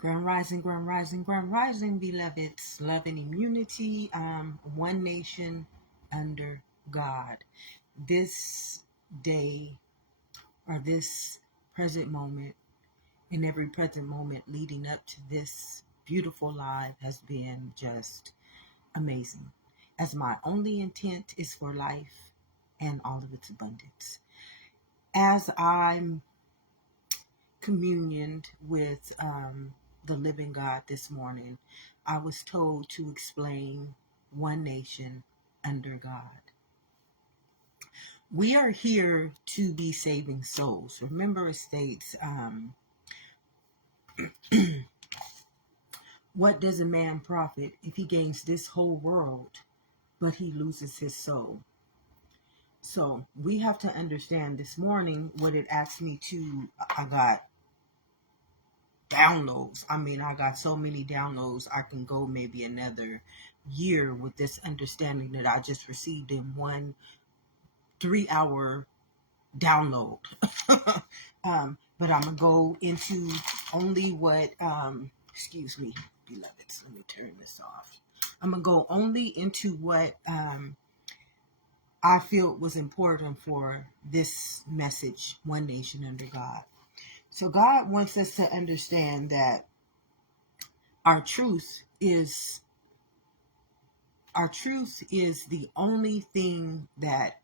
Grand rising, grand rising, grand rising, beloveds. Love and immunity. One nation under God. This day, or this present moment, and every present moment leading up to this beautiful live has been just amazing. As my only intent is for life and all of its abundance. As I'm communioned with the living God this morning, I was told to explain one nation under God. We are here to be saving souls. Remember, it states, what does a man profit if he gains this whole world, but he loses his soul? So we have to understand this morning what it asked me to. I got downloads. I got so many downloads. I can go maybe another year with this understanding that I just received in one 3-hour download. But I'm gonna go into only what excuse me, beloveds, let me turn this off. I'm gonna go only into what I feel was important for this message, One Nation Under God. So God wants us to understand that our truth is the only thing that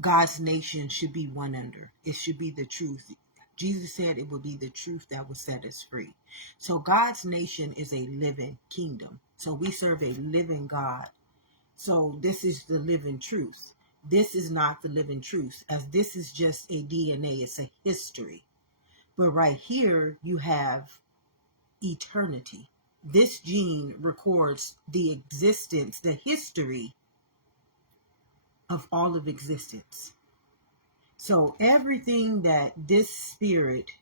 God's nation should be one under. It should be the truth. Jesus said it would be the truth that will set us free. So God's nation is a living kingdom. So we serve a living God. So this is the living truth. This is not the living truth, as this is just a DNA. It's a history. But right here you have eternity. This gene records the existence, the history of all of existence. So everything that this spirit,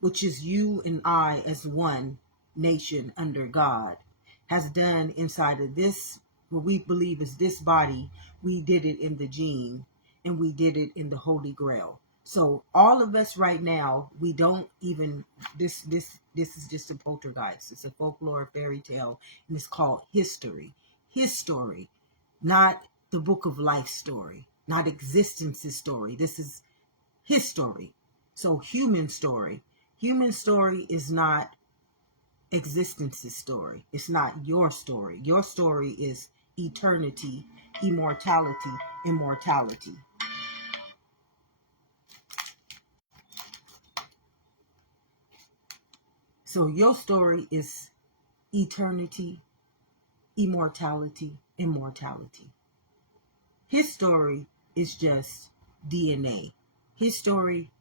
which is you and I as one nation under God, has done inside of this, what we believe is this body, we did it in the gene, and we did it in the Holy Grail. So all of us right now, we don't even, this is just a poltergeist. It's a folklore fairy tale, and it's called history. History, not the book of life story, not existence's story. This is history. So human story. Human story is not existence's story. It's not your story. Your story is eternity, immortality, immortality. So your story is eternity, immortality, immortality. His story is just DNA. His story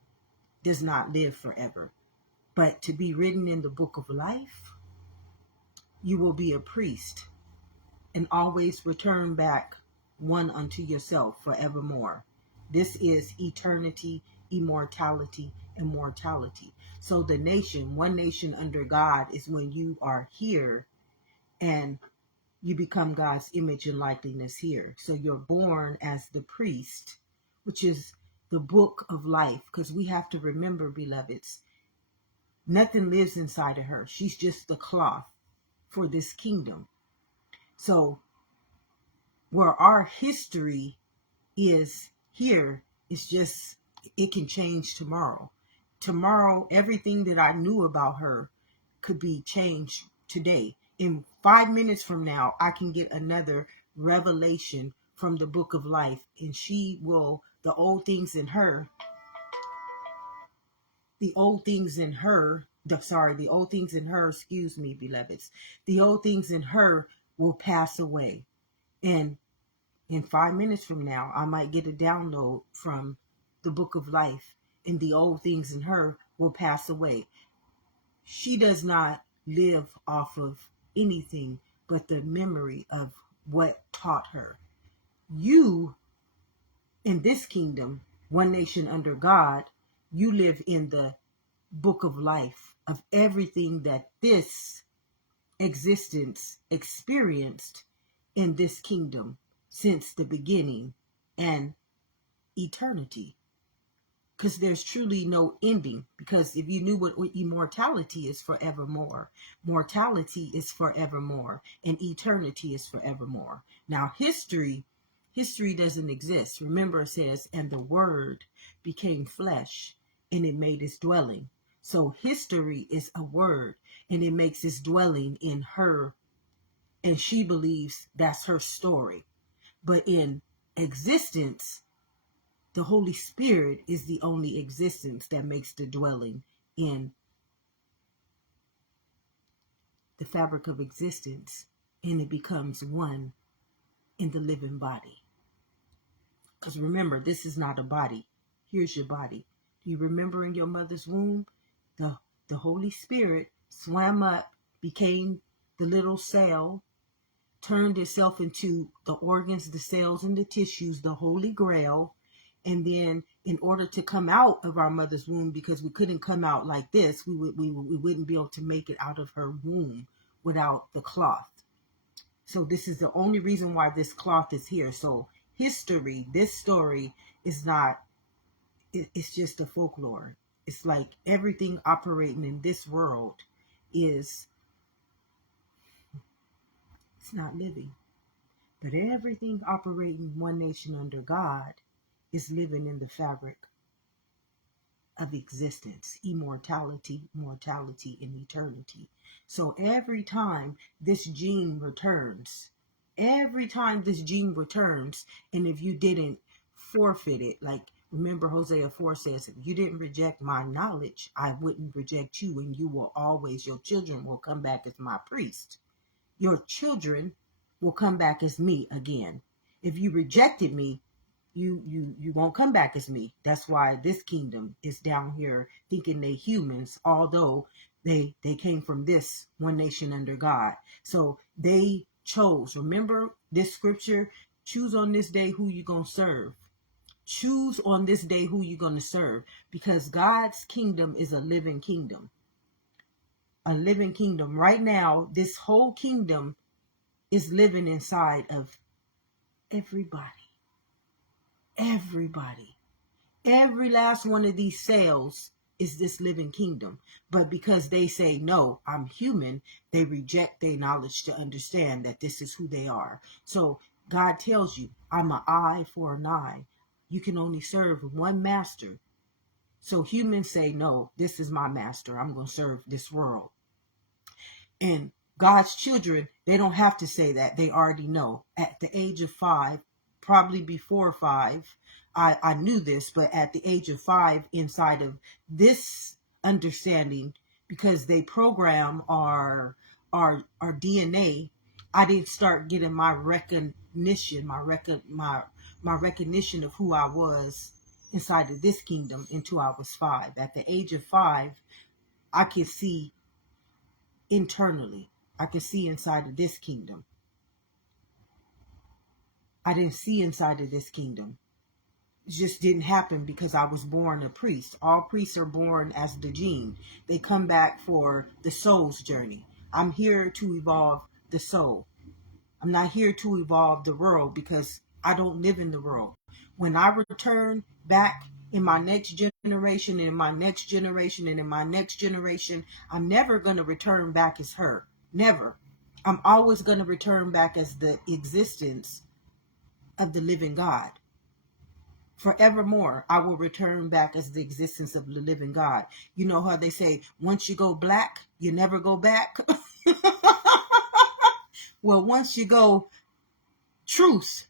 does not live forever. But to be written in the book of life, you will be a priest and always return back one unto yourself forevermore. This is eternity, immortality, and mortality. So the nation, one nation under God, is when you are here and you become God's image and likeness here. So you're born as the priest, which is the book of life. Because we have to remember, beloveds, nothing lives inside of her. She's just the cloth for this kingdom. So where our history is here, it's just, it can change tomorrow. Tomorrow, everything that I knew about her could be changed today. In 5 minutes from now, I can get another revelation from the book of life, and she will, the old things in her, excuse me, beloveds, the old things in her will pass away. And in 5 minutes from now, I might get a download from the book of life, and the old things in her will pass away. She does not live off of anything but the memory of what taught her. You, in this kingdom, one nation under God, you live in the book of life of everything that this existence experienced in this kingdom since the beginning and eternity. because there's truly no ending. Because if you knew what immortality is, forevermore, mortality is forevermore, and eternity is forevermore. Now history doesn't exist. Remember, it says, and the word became flesh and it made its dwelling. So history is a word, and it makes its dwelling in her, and she believes that's her story. But in existence, the Holy Spirit is the only existence that makes the dwelling in the fabric of existence, and it becomes one in the living body. Because remember, this is not a body. Here's your body. Do you remember in your mother's womb, the Holy Spirit swam up, became the little cell, turned itself into the organs, the cells, and the tissues, the Holy Grail. And then in order to come out of our mother's womb, because we couldn't come out like this, we wouldn't be able to make it out of her womb without the cloth. So this is the only reason why this cloth is here. So history, this story is not, it's just a folklore. It's like everything operating in this world is, it's not living. But everything operating one nation under God is living in the fabric of existence, immortality, mortality, and eternity. So every time this gene returns, and if you didn't forfeit it, like remember Hosea 4 says, if you didn't reject my knowledge, I wouldn't reject you, and you will always, your children will come back as my priest. Your children will come back as me again. If you rejected me, you won't come back as me. That's why this kingdom is down here thinking they humans, although they came from this one nation under God. So they chose. Remember this scripture, choose on this day who you're going to serve. Choose on this day who you're going to serve, because God's kingdom is a living kingdom. A living kingdom. Right now, this whole kingdom is living inside of everybody. Everybody. Every last one of these cells is this living kingdom. But because they say, no, I'm human, they reject their knowledge to understand that this is who they are. So God tells you, I'm an eye for an eye. You can only serve one master. So humans say, no, this is my master. I'm going to serve this world. And God's children, they don't have to say that. They already know. At the age of 5, probably before 5, I knew this, but at the age of 5, inside of this understanding, because they program our DNA, I didn't start getting my recognition, my recognition of who I was inside of this kingdom until I was 5. At the age of 5, I could see internally. I could see inside of this kingdom. I didn't see inside of this kingdom. It just didn't happen because I was born a priest. All priests are born as the gene. They come back for the soul's journey. I'm here to evolve the soul. I'm not here to evolve the world, because I don't live in the world. When I return back in my next generation, and in my next generation, and in my next generation, I'm never going to return back as her. Never. I'm always going to return back as the existence of the living God. Forevermore, I will return back as the existence of the living God. You know how they say, once you go black, you never go back? Well, once you go truth,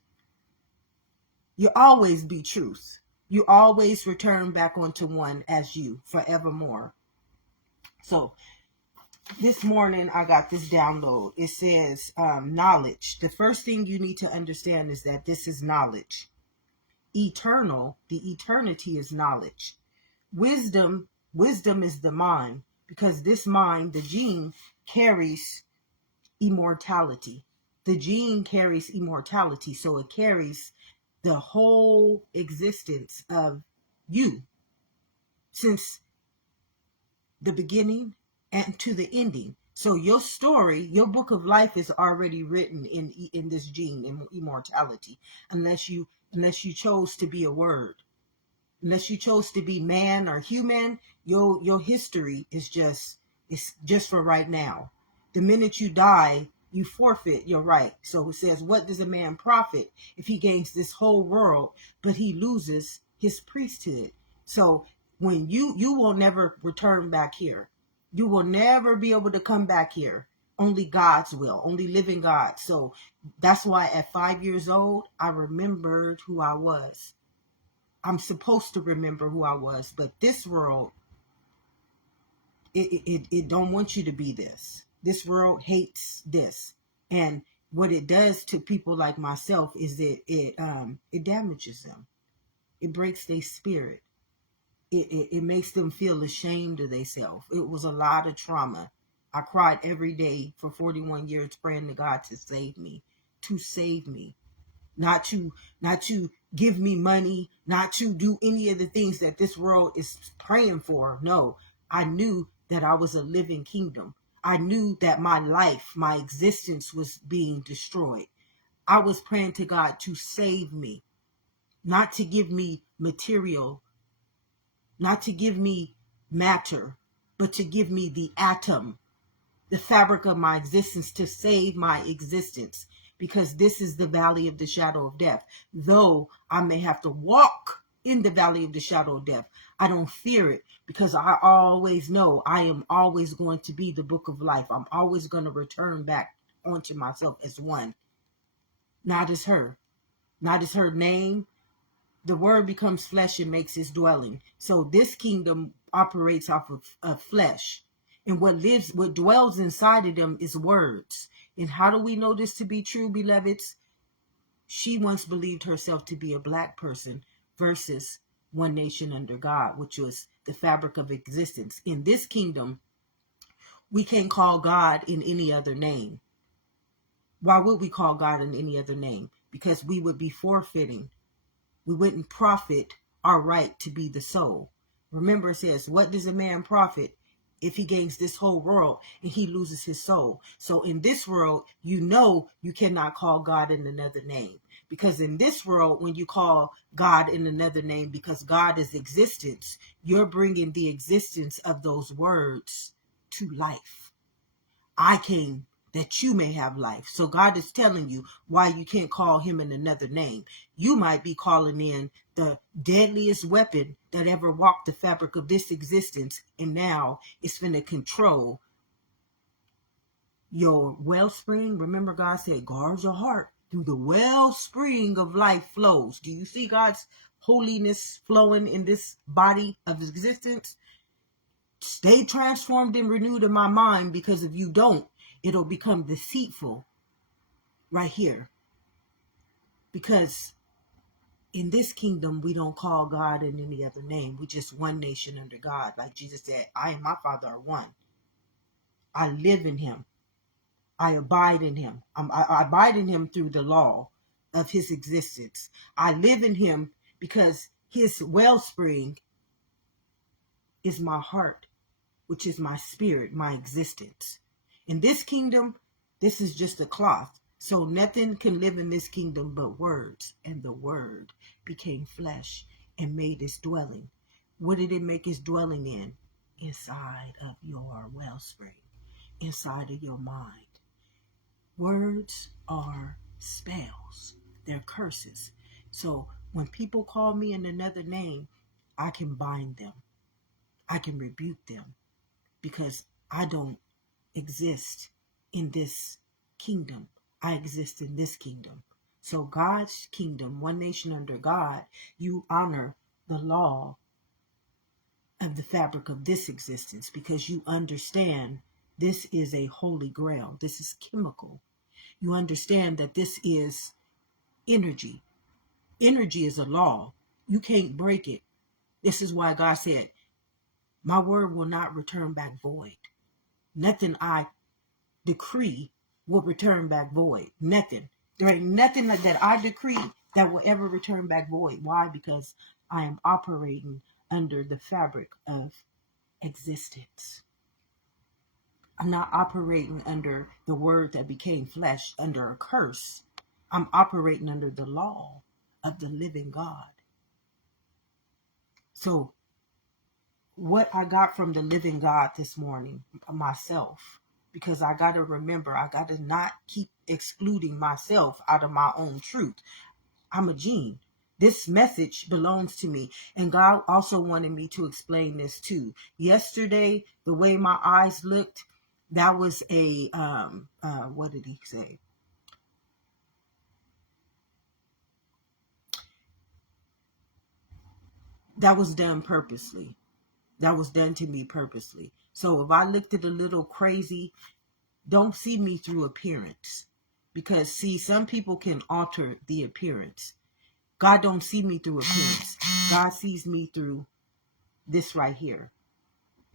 you always be truth. You always return back onto one as you, forevermore. So this morning I got this download. It says knowledge. The first thing you need to understand is that this is knowledge. Eternal, the eternity is knowledge. Wisdom is the mind, because this mind, the gene, carries immortality. The gene carries immortality, so it carries the whole existence of you since the beginning and to the ending. So your story, your book of life is already written in this gene, in immortality, unless you chose to be a word. unless you chose to be man or human, your history is just, it's just for right now. The minute you die, you forfeit your right. So it says, what does a man profit if he gains this whole world, but he loses his priesthood? So when you will never return back here. You will never be able to come back here. Only God's will, only living God. So that's why at 5 years old, I remembered who I was. I'm supposed to remember who I was, but this world, it don't want you to be this. This world hates this. And what it does to people like myself is that it damages them. It breaks their spirit. It makes them feel ashamed of themselves. It was a lot of trauma. I cried every day for 41 years praying to God to save me, to save me. Not to give me money, not to do any of the things that this world is praying for. No, I knew that I was a living kingdom. I knew that my life, my existence was being destroyed. I was praying to God to save me, not to give me material, not to give me matter, but to give me the atom, the fabric of my existence, to save my existence. Because this is the valley of the shadow of death. Though I may have to walk in the valley of the shadow of death, I don't fear it, because I always know I am always going to be the book of life. I'm always going to return back onto myself as one, not as her, not as her name. The word becomes flesh and makes its dwelling. So this kingdom operates off of flesh. And what dwells inside of them is words. And how do we know this to be true, beloveds? She once believed herself to be a black person versus one nation under God, which was the fabric of existence. In this kingdom, we can't call God in any other name. Why would we call God in any other name? Because we would be forfeiting. We wouldn't profit our right to be the soul. Remember, it says, what does a man profit if he gains this whole world and he loses his soul? So in this world, you know you cannot call God in another name. Because in this world, when you call God in another name, because God is existence, you're bringing the existence of those words to life. I came that you may have life. So God is telling you why you can't call him in another name. You might be calling in the deadliest weapon that ever walked the fabric of this existence, and now it's going to control your wellspring. Remember, God said, guard your heart. Through the wellspring of life flows. Do you see God's holiness flowing in this body of existence? Stay transformed and renewed in my mind, because if you don't, it'll become deceitful right here. Because in this kingdom, we don't call God in any other name. We just one nation under God. Like Jesus said, I and my Father are one. I live in him. I abide in him. I abide in him through the law of his existence. I live in him because his wellspring is my heart, which is my spirit, my existence. In this kingdom, this is just a cloth. So nothing can live in this kingdom but words. And the word became flesh and made its dwelling. What did it make its dwelling in? Inside of your wellspring, inside of your mind. Words are spells. They're curses. So when people call me in another name, I can bind them. I can rebuke them, because I don't exist in this kingdom. I exist in this kingdom. So God's kingdom, one nation under God, you honor the law of the fabric of this existence, because you understand this is a holy grail. This is chemical. You understand that this is energy. Energy is a law. You can't break it. This is why God said, my word will not return back void. Nothing I decree will return back void. Nothing. There ain't nothing that I decree that will ever return back void. Why? Because I am operating under the fabric of existence. I'm not operating under the word that became flesh, under a curse. I'm operating under the law of the living God. So what I got from the living God this morning, myself, because I got to remember, I got to not keep excluding myself out of my own truth. I'm a gene. This message belongs to me. And God also wanted me to explain this too. Yesterday, the way my eyes looked, that was a, what did he say? That was done purposely. That was done to me purposely. So if I looked at a little crazy, don't see me through appearance. Because see, some people can alter the appearance. God don't see me through appearance. God sees me through this right here.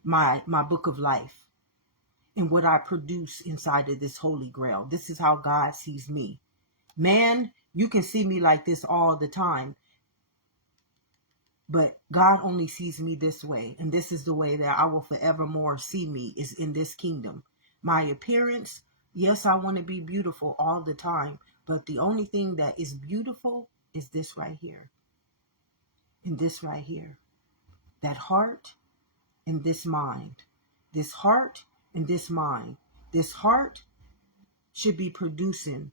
My book of life and what I produce inside of this holy grail. This is how God sees me. Man, you can see me like this all the time, but God only sees me this way. And this is the way that I will forevermore see me, is in this kingdom. My appearance, yes, I want to be beautiful all the time, but the only thing that is beautiful is this right here. And this right here. That heart and this mind. This heart and this mind. This heart should be producing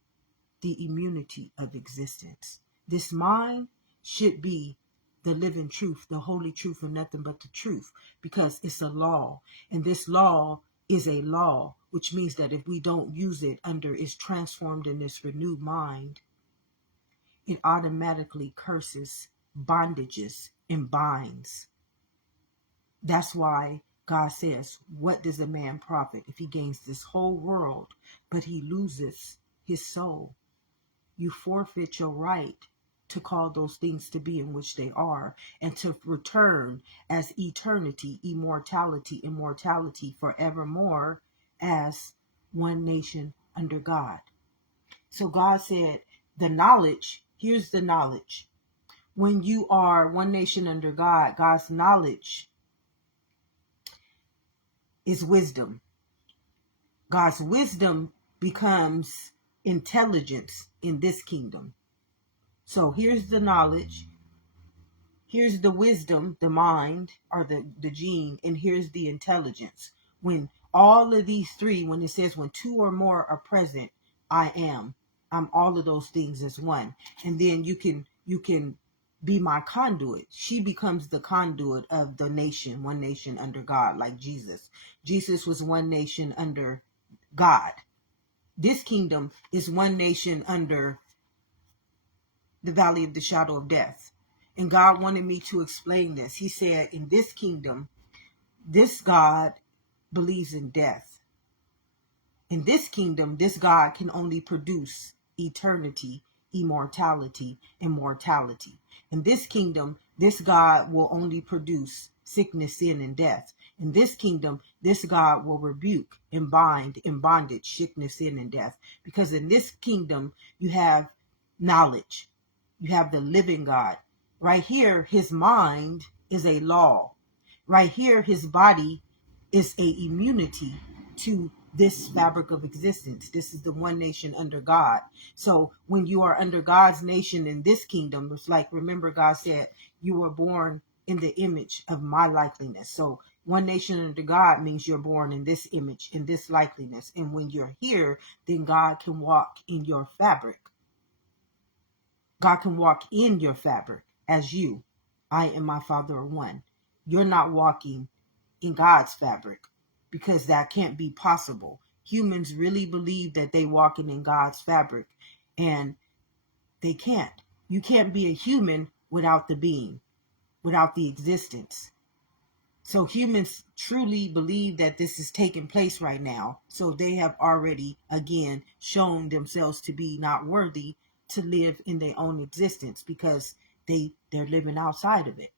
the immunity of existence. This mind should be the living truth, the holy truth, and nothing but the truth, because it's a law. And this law is a law, which means that if we don't use it under its transformed in this renewed mind, it automatically curses, bondages, and binds. That's why God says, what does a man profit if he gains this whole world, but he loses his soul? You forfeit your right to call those things to be in which they are, and to return as eternity, immortality forevermore as one nation under God. So God said, the knowledge, here's the knowledge. When you are one nation under God, God's knowledge is wisdom. God's wisdom becomes intelligence in this kingdom. So here's the knowledge, here's the wisdom, the mind, or the gene, and here's the intelligence. When all of these three, when it says when two or more are present, I am. I'm all of those things as one. And then you can be my conduit. She becomes the conduit of the nation, one nation under God, like Jesus. Jesus was one nation under God. This kingdom is one nation under the valley of the shadow of death. And God wanted me to explain this. He said, in this kingdom, this God believes in death. In this kingdom, this God can only produce eternity, immortality, and mortality. In this kingdom, this God will only produce sickness, sin, and death. In this kingdom, this God will rebuke and bind in bondage, sickness, sin, and death. Because in this kingdom, you have knowledge. You have the living God. Right here, his mind is a law. Right here, his body is a immunity to this fabric of existence. This is the one nation under God. So when you are under God's nation in this kingdom, it's like, remember God said, you were born in the image of my likeness. So one nation under God means you're born in this image, in this likeness. And when you're here, then God can walk in your fabric. God can walk in your fabric as you. I and my Father are one. You're not walking in God's fabric because that can't be possible. Humans really believe that they walking in God's fabric, and they can't. You can't be a human without the being, without the existence. So humans truly believe that this is taking place right now. So they have already, again, shown themselves to be not worthy to live in their own existence because they're living outside of it.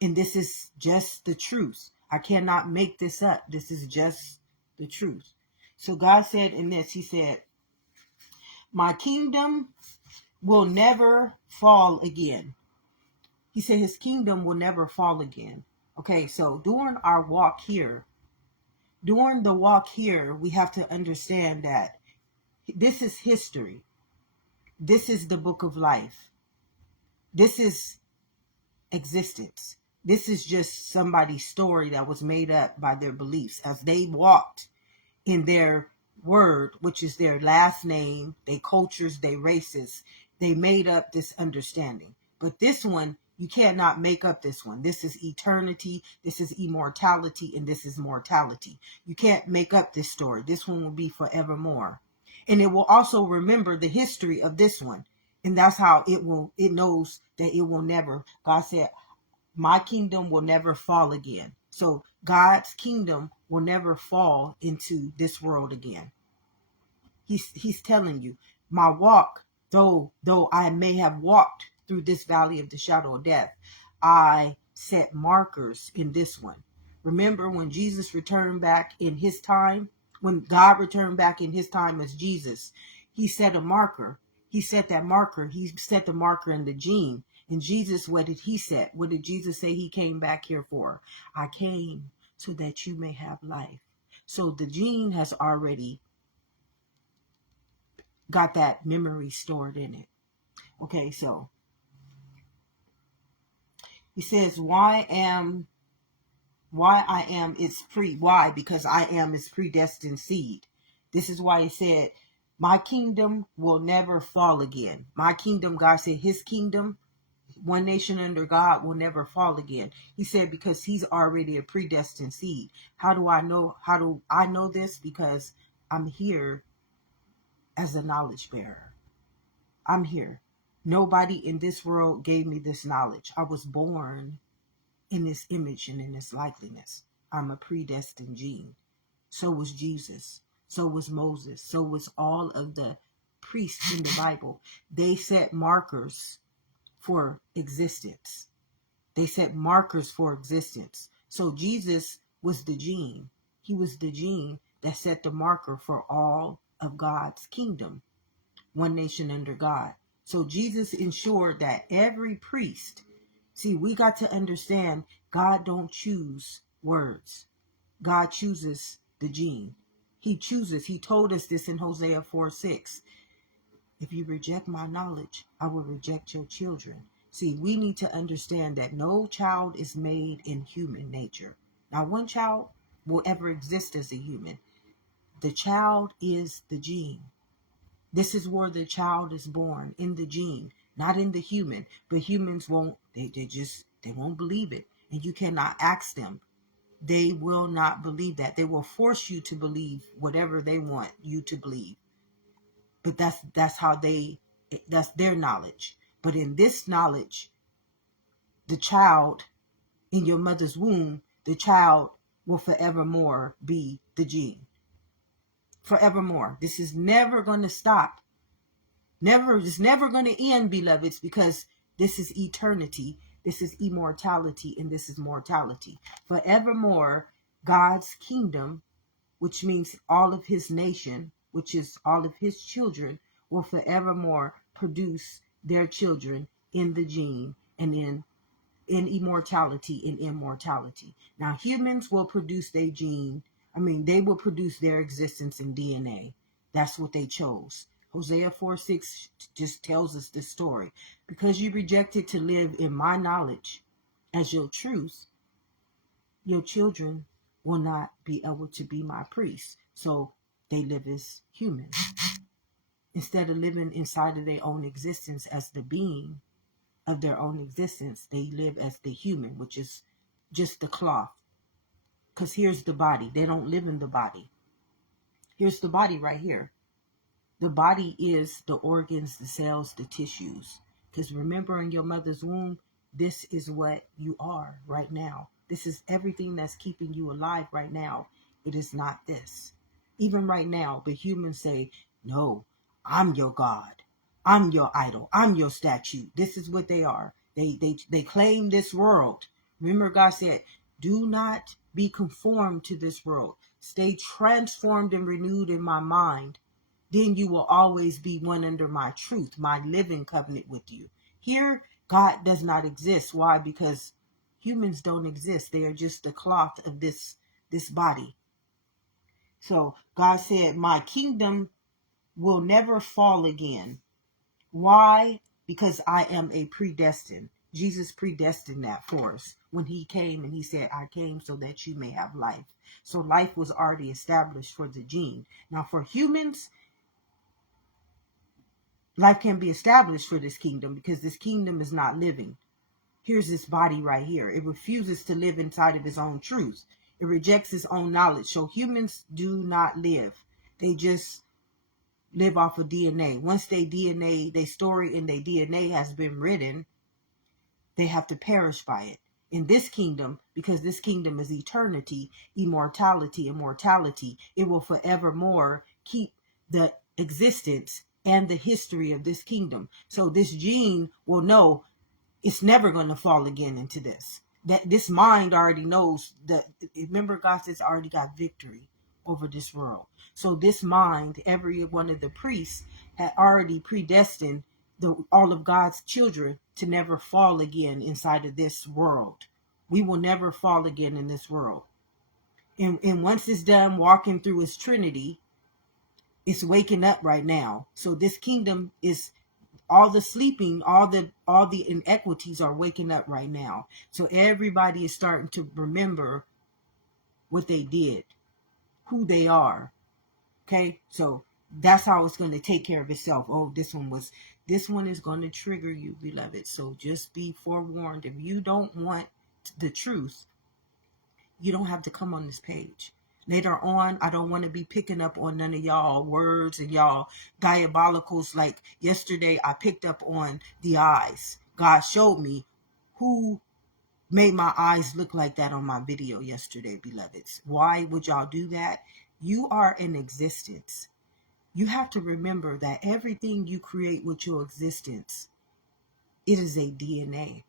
And this is just the truth. I cannot make this up. This is just the truth. So God said in this, he said, my kingdom will never fall again. He said his kingdom will never fall again. Okay, so during our walk here, during the walk here, we have to understand that this is history. This is the book of life. This is existence. This is just somebody's story that was made up by their beliefs as they walked in their word, which is their last name, their cultures, their races. They made up this understanding. But this one, you cannot make up this one. This is eternity, this is immortality, and this is mortality. You can't make up this story. This one will be forevermore. And it will also remember the history of this one. And that's how it knows that it will never. God said, my kingdom will never fall again. So God's kingdom will never fall into this world again. He's telling you, my walk, though I may have walked through this valley of the shadow of death, I set markers in this one. Remember when Jesus returned back in his time, when God returned back in his time as Jesus, he set a marker. He set that marker. He set the marker in the gene. And Jesus, what did he set? What did Jesus say he came back here for? I came so that you may have life. So the gene has already got that memory stored in it. Okay, so he says, why I am its why? Because I am its predestined seed. This is why he said, my kingdom will never fall again. My kingdom, God said, his kingdom, one nation under God, will never fall again. He said, because he's already a predestined seed. How do I know this? Because I'm here as a knowledge bearer. I'm here. Nobody in this world gave me this knowledge. I was born in this image and in this likeness. I'm a predestined gene. So was Jesus. So was Moses. So was all of the priests in the Bible. They set markers for existence. They set markers for existence. So Jesus was the gene. He was the gene that set the marker for all of God's kingdom. One nation under God. So Jesus ensured that every priest, see, we got to understand God don't choose words. God chooses the gene. He chooses. He told us this in Hosea 4:6. If you reject my knowledge, I will reject your children. See, we need to understand that no child is made in human nature. Not one child will ever exist as a human. The child is the gene. This is where the child is born, in the gene, not in the human. But humans won't, they won't believe it. And you cannot ask them. They will not believe that. They will force you to believe whatever they want you to believe. But that's their knowledge. But in this knowledge, the child in your mother's womb, the child will forevermore be the gene. Forevermore. This is never going to stop. It's never going to end, beloveds, because this is eternity, this is immortality, and this is mortality. Forevermore, God's kingdom, which means all of his nation, which is all of his children, will forevermore produce their children in the gene and in immortality and immortality. Now, humans will produce their gene. They will produce their existence in DNA. That's what they chose. Hosea 4:6 just tells us this story. Because you rejected to live in my knowledge as your truth, your children will not be able to be my priests. So they live as humans. Instead of living inside of their own existence as the being of their own existence, they live as the human, which is just the cloth. Because here's the body. They don't live in the body. Here's the body right here. The body is the organs, the cells, the tissues. Because remember, in your mother's womb, this is what you are right now. This is everything that's keeping you alive right now. It is not this. Even right now, the humans say, no, I'm your God. I'm your idol. I'm your statue. This is what they are. They claim this world. Remember, God said, do not be conformed to this world. Stay transformed and renewed in my mind. Then you will always be one under my truth, my living covenant with you. Here, God does not exist. Why? Because humans don't exist. They are just the cloth of this body. So God said, my kingdom will never fall again. Why? Because I am a predestined. Jesus predestined that for us when he came and he said, I came so that you may have life. So life was already established for the gene. Now for humans, life can be established for this kingdom because this kingdom is not living. Here's this body right here. It refuses to live inside of its own truth. It rejects its own knowledge. So humans do not live. They just live off of DNA. Once their story in their DNA has been written, they have to perish by it. In this kingdom, because this kingdom is eternity, immortality, it will forevermore keep the existence and the history of this kingdom. So this gene will know it's never going to fall again into this. That this mind already knows that. Remember, God says already got victory over this world. So this mind, every one of the priests had already predestined all of God's children to never fall again inside of this world. We will never fall again in this world. And once it's done walking through its Trinity, it's waking up right now. So this kingdom is all the sleeping, all the inequities are waking up right now. So everybody is starting to remember what they did, who they are. Okay, so that's how it's going to take care of itself. Oh, this one is going to trigger you, beloved. So just be forewarned. If you don't want the truth, you don't have to come on this page. Later on, I don't want to be picking up on none of y'all words and y'all diabolicals. Like yesterday, I picked up on the eyes. God showed me who made my eyes look like that on my video yesterday, beloveds. Why would y'all do that? You are in existence. You have to remember that everything you create with your existence, it is a DNA.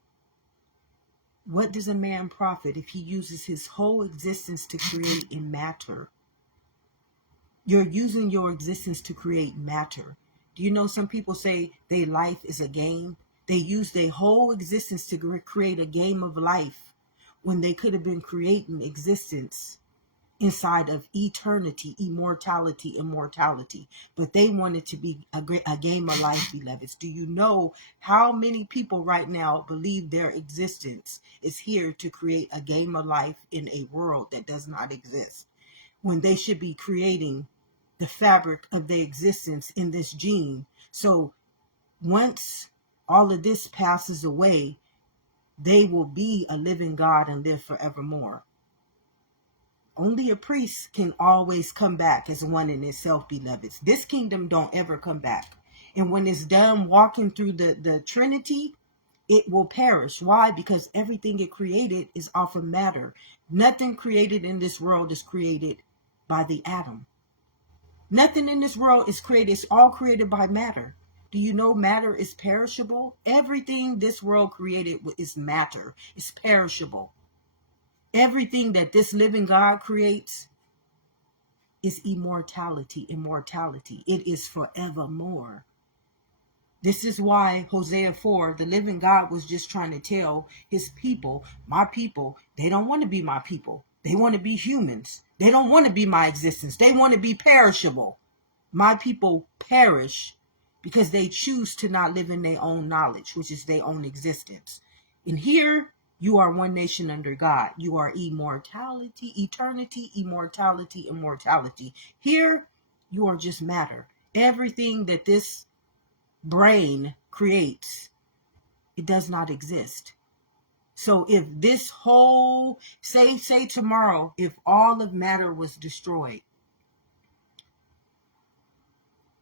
What does a man profit if he uses his whole existence to create in matter? You're using your existence to create matter. Do you know some people say their life is a game? They use their whole existence to create a game of life when they could have been creating existence inside of eternity, immortality. But they want it to be a game of life, beloveds. Do you know how many people right now believe their existence is here to create a game of life in a world that does not exist, when they should be creating the fabric of their existence in this gene? So once all of this passes away, they will be a living God and live forevermore. Only a priest can always come back as one in itself, beloveds. This kingdom don't ever come back. And when it's done walking through the Trinity, it will perish. Why? Because everything it created is off of matter. Nothing created in this world is created by the atom. Nothing in this world is created. It's all created by matter. Do you know matter is perishable? Everything this world created is matter. It's perishable. Everything that this living God creates is immortality. It is forevermore. This is why Hosea 4, the living God was just trying to tell his people, my people, they don't want to be my people. They want to be humans. They don't want to be my existence. They want to be perishable. My people perish because they choose to not live in their own knowledge, which is their own existence. And here, you are one nation under God. You are immortality, eternity, immortality. Here, you are just matter. Everything that this brain creates, it does not exist. So if this whole, say tomorrow, if all of matter was destroyed,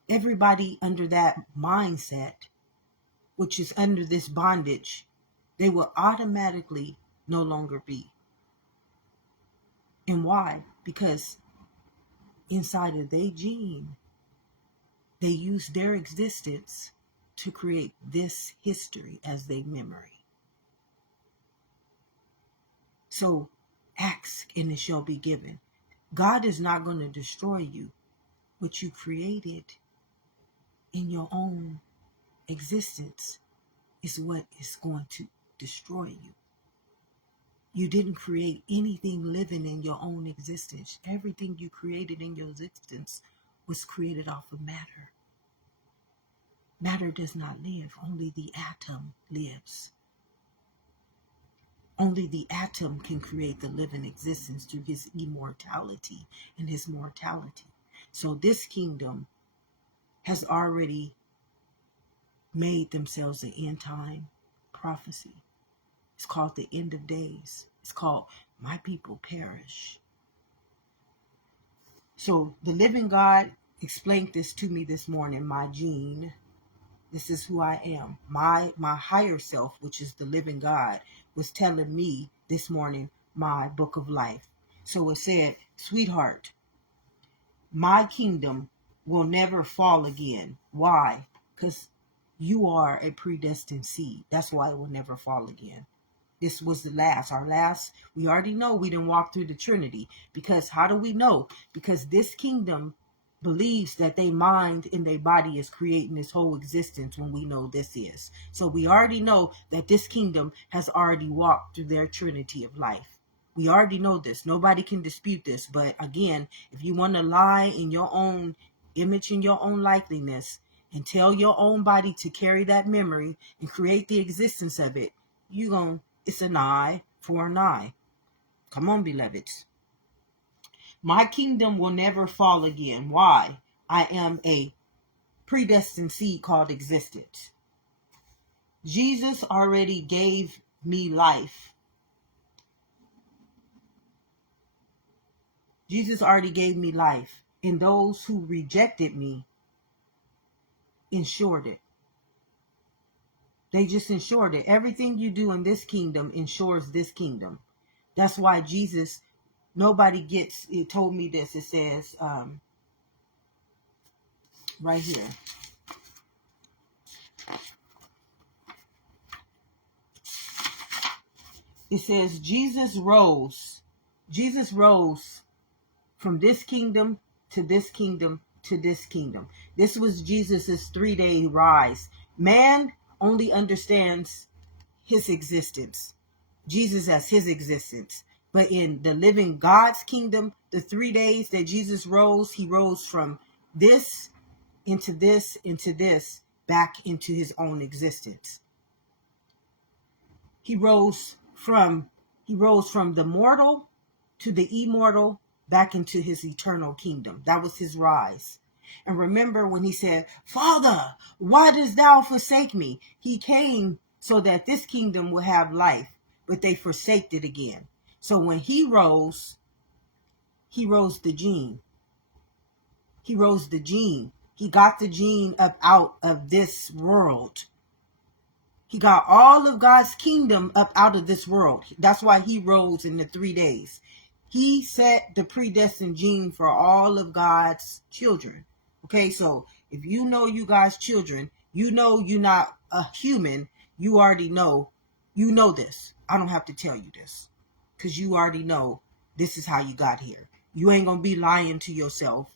everybody under that mindset, which is under this bondage, they will automatically no longer be. And why? Because inside of their gene, they use their existence to create this history as their memory. So ask and it shall be given. God is not going to destroy you. What you created in your own existence is what is going to destroy you. You didn't create anything living in your own existence. Everything you created in your existence was created off of matter. Matter does not live. Only the atom lives. Only the atom can create the living existence through his immortality and his mortality. So this kingdom has already made themselves an end time prophecy. It's called the end of days. It's called my people perish. So the living God explained this to me this morning, my gene. This is who I am. My higher self, which is the living God, was telling me this morning my book of life. So it said, sweetheart, my kingdom will never fall again. Why? Because you are a predestined seed. That's why it will never fall again. This was our last. We already know we didn't walk through the Trinity. Because how do we know? Because this kingdom believes that their mind and their body is creating this whole existence when we know this is. So we already know that this kingdom has already walked through their Trinity of life. We already know this. Nobody can dispute this. But again, if you want to lie in your own image and your own likeliness and tell your own body to carry that memory and create the existence of it, it's an eye for an eye. Come on, beloveds. My kingdom will never fall again. Why? I am a predestined seed called existence. Jesus already gave me life. Jesus already gave me life. And those who rejected me ensured it. They just ensured it. Everything you do in this kingdom ensures this kingdom. That's why Jesus, nobody gets, it told me this. It says, right here. It says, Jesus rose. Jesus rose from this kingdom to this kingdom to this kingdom. This was Jesus's 3-day rise. Man only understands his existence. Jesus as his existence. But in the living God's kingdom, the 3 days that Jesus rose, he rose from this, into this, back into his own existence. He rose from the mortal to the immortal, back into his eternal kingdom. That was his rise. And remember when he said, Father, why dost thou forsake me? He came so that this kingdom will have life, but they forsaked it again. So when he rose the gene. He rose the gene. He got the gene up out of this world. He got all of God's kingdom up out of this world. That's why he rose in the 3 days. He set the predestined gene for all of God's children. Okay, so if you know you God's children, you know you're not a human. You already know. You know this. I don't have to tell you this. Because you already know this is how you got here. You ain't going to be lying to yourself.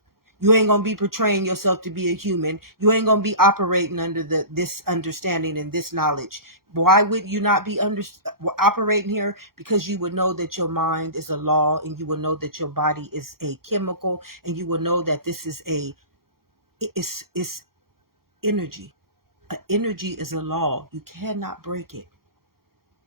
You ain't going to be portraying yourself to be a human. You ain't going to be operating under this understanding and this knowledge. Why would you not be operating here? Because you would know that your mind is a law, and you would know that your body is a chemical, and you would know that this is it's energy. Energy is a law. You cannot break it.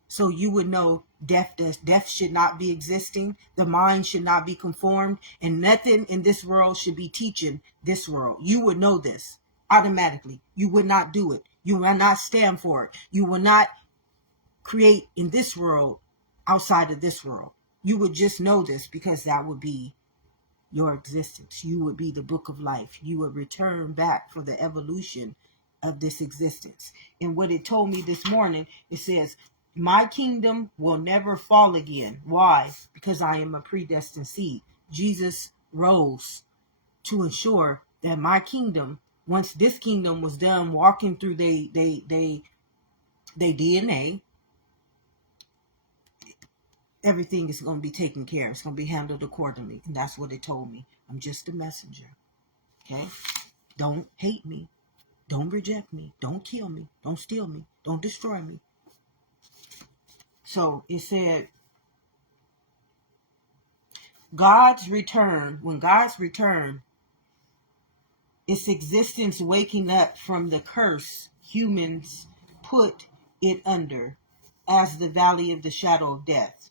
So you would know death should not be existing. The mind should not be conformed. And nothing in this world should be teaching this world. You would know this automatically. You would not do it. You will not stand for it. You will not create in this world outside of this world. You would just know this because that would be your existence. You would be the book of life. You would return back for the evolution of this existence. And what it told me this morning, it says, my kingdom will never fall again. Why? Because I am a predestined seed. Jesus rose to ensure that my kingdom, once this kingdom was done walking through they DNA, everything is going to be taken care of. It's going to be handled accordingly. And that's what it told me. I'm just a messenger. Okay? Don't hate me. Don't reject me. Don't kill me. Don't steal me. Don't destroy me. So it said, when God's return, its existence waking up from the curse humans put it under. as the valley of the shadow of death.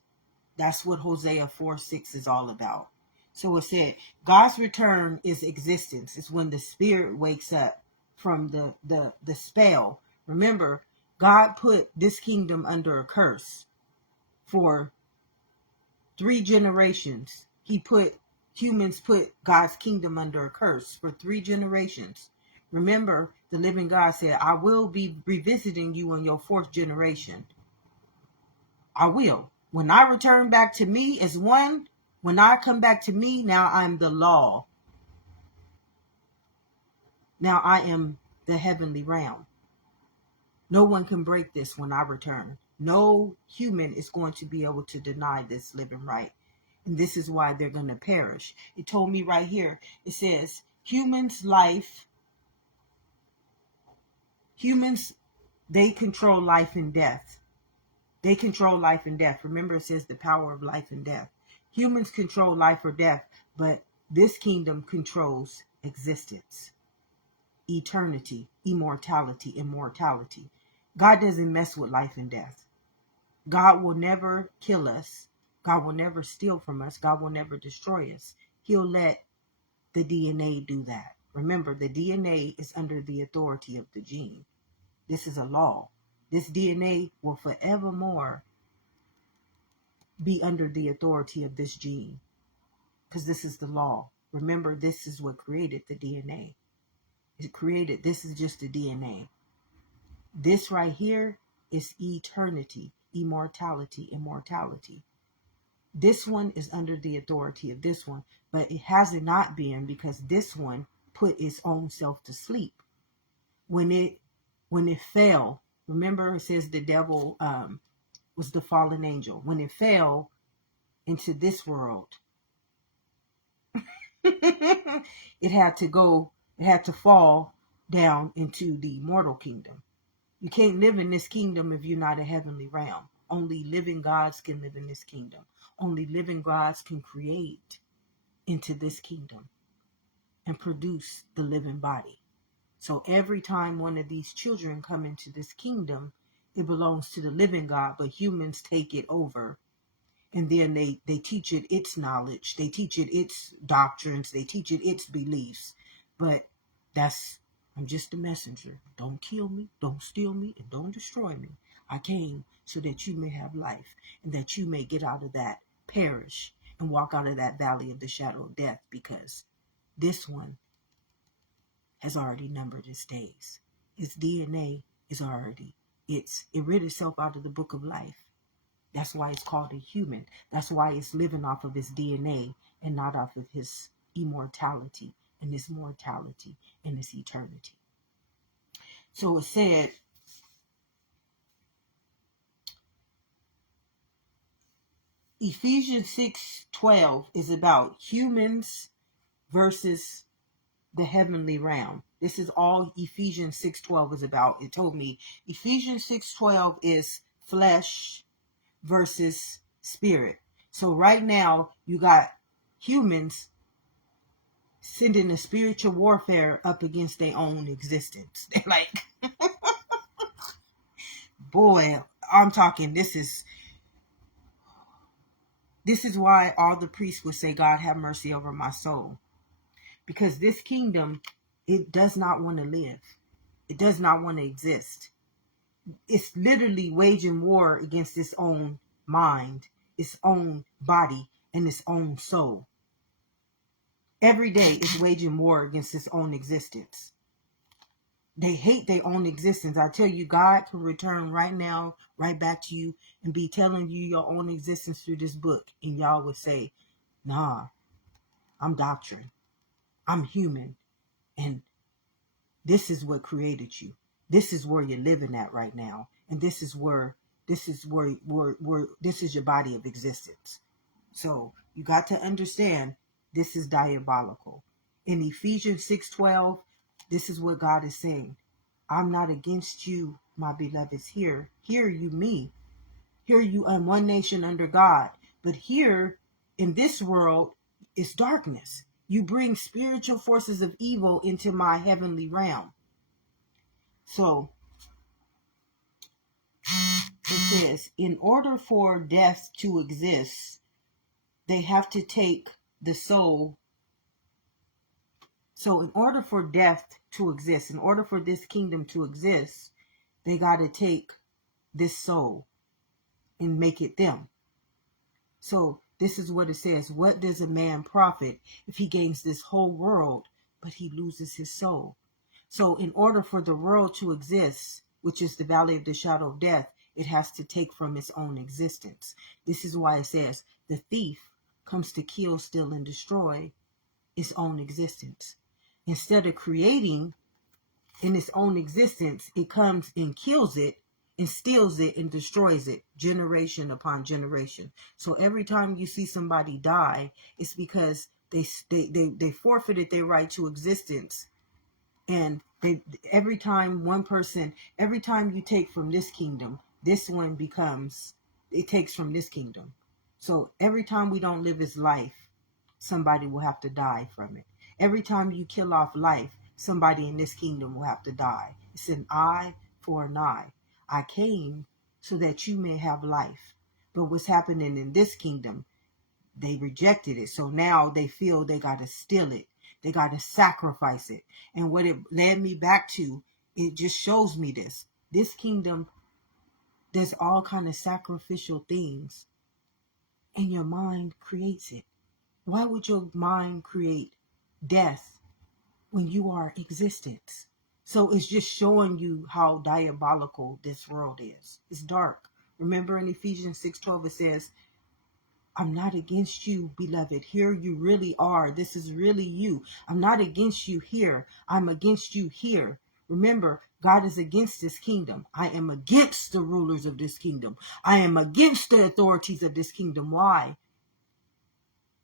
That's what Hosea 4:6 is all about. So it said, God's return is existence. It's when the spirit wakes up from the spell. Remember, God put this kingdom under a curse for 3 generations. Humans put God's kingdom under a curse for 3 generations. Remember, the living God said, I will be revisiting you in your 4th generation. I will. When I return back to me as one, when I come back to me, now I'm the law. Now I am the heavenly realm. No one can break this when I return. No human is going to be able to deny this living right. And this is why they're going to perish. It told me right here, it says, humans, they control life and death. They control life and death. Remember, it says the power of life and death. Humans control life or death, but this kingdom controls existence, eternity, immortality. God doesn't mess with life and death. God will never kill us. God will never steal from us. God will never destroy us. He'll let the DNA do that. Remember, the DNA is under the authority of the gene. This is a law. This DNA will forevermore be under the authority of this gene, because this is the law. Remember, this is what created the DNA. This is just the DNA. This right here is eternity, immortality. This one is under the authority of this one, but it has not been, because this one put its own self to sleep. When it fell, remember, it says the devil was the fallen angel. When it fell into this world, it had to fall down into the mortal kingdom. You can't live in this kingdom if you're not a heavenly realm. Only living gods can live in this kingdom. Only living gods can create into this kingdom and produce the living body. So every time one of these children come into this kingdom, it belongs to the living God, but humans take it over. And then they teach it its knowledge. They teach it its doctrines. They teach it its beliefs. But I'm just a messenger. Don't kill me, don't steal me, and don't destroy me. I came so that you may have life, and that you may get out of that, perish, and walk out of that valley of the shadow of death, because this one has already numbered its days. Its DNA is already, it rid itself out of the book of life. That's why it's called a human. That's why it's living off of his DNA and not off of his immortality and his mortality and his eternity. So it said, Ephesians 6:12 is about humans versus the heavenly realm. This is all Ephesians 6:12 is about. It told me Ephesians 6:12 is flesh versus spirit. So right now you got humans sending a spiritual warfare up against their own existence. They're like, boy, I'm talking, this is why all the priests would say, God, have mercy over my soul. Because this kingdom, it does not want to live. It does not want to exist. It's literally waging war against its own mind, its own body, and its own soul. Every day it's waging war against its own existence. They hate their own existence. I tell you, God can return right now, right back to you, and be telling you your own existence through this book. And y'all would say, nah, I'm doctrine. I'm human. And this is what created you. This is where you're living at right now. And this is your body of existence. So you got to understand, this is diabolical. In Ephesians 6:12, this is what God is saying. I'm not against you, my beloveds. Hear you me. Hear you one nation under God. But here in this world is darkness. You bring spiritual forces of evil into my heavenly realm. So It says, in order for death to exist, they have to take the soul. So in order for death to exist, in order for this kingdom to exist, they got to take this soul and make it them. So this is what it says. What does a man profit if he gains this whole world, but he loses his soul? So in order for the world to exist, which is the valley of the shadow of death, it has to take from its own existence. This is why it says the thief comes to kill, steal, and destroy its own existence. Instead of creating in its own existence, it comes and kills it and steals it and destroys it generation upon generation. So every time you see somebody die, it's because they forfeited their right to existence. And every time you take from this kingdom, this one becomes, it takes from this kingdom. So every time we don't live his life, somebody will have to die from it. Every time you kill off life, somebody in this kingdom will have to die. It's an eye for an eye. I came so that you may have life. But what's happening in this kingdom, they rejected it. So now they feel they got to steal it. They got to sacrifice it. And what it led me back to, it just shows me this. This kingdom, there's all kind of sacrificial things. And your mind creates it. Why would your mind create death when you are existence? So it's just showing you how diabolical this world is. It's dark. Remember in Ephesians 6:12 it says, I'm not against you, beloved. Here you really are. This is really you. I'm not against you here. I'm against you here. Remember, God is against this kingdom. I am against the rulers of this kingdom. I am against the authorities of this kingdom. Why?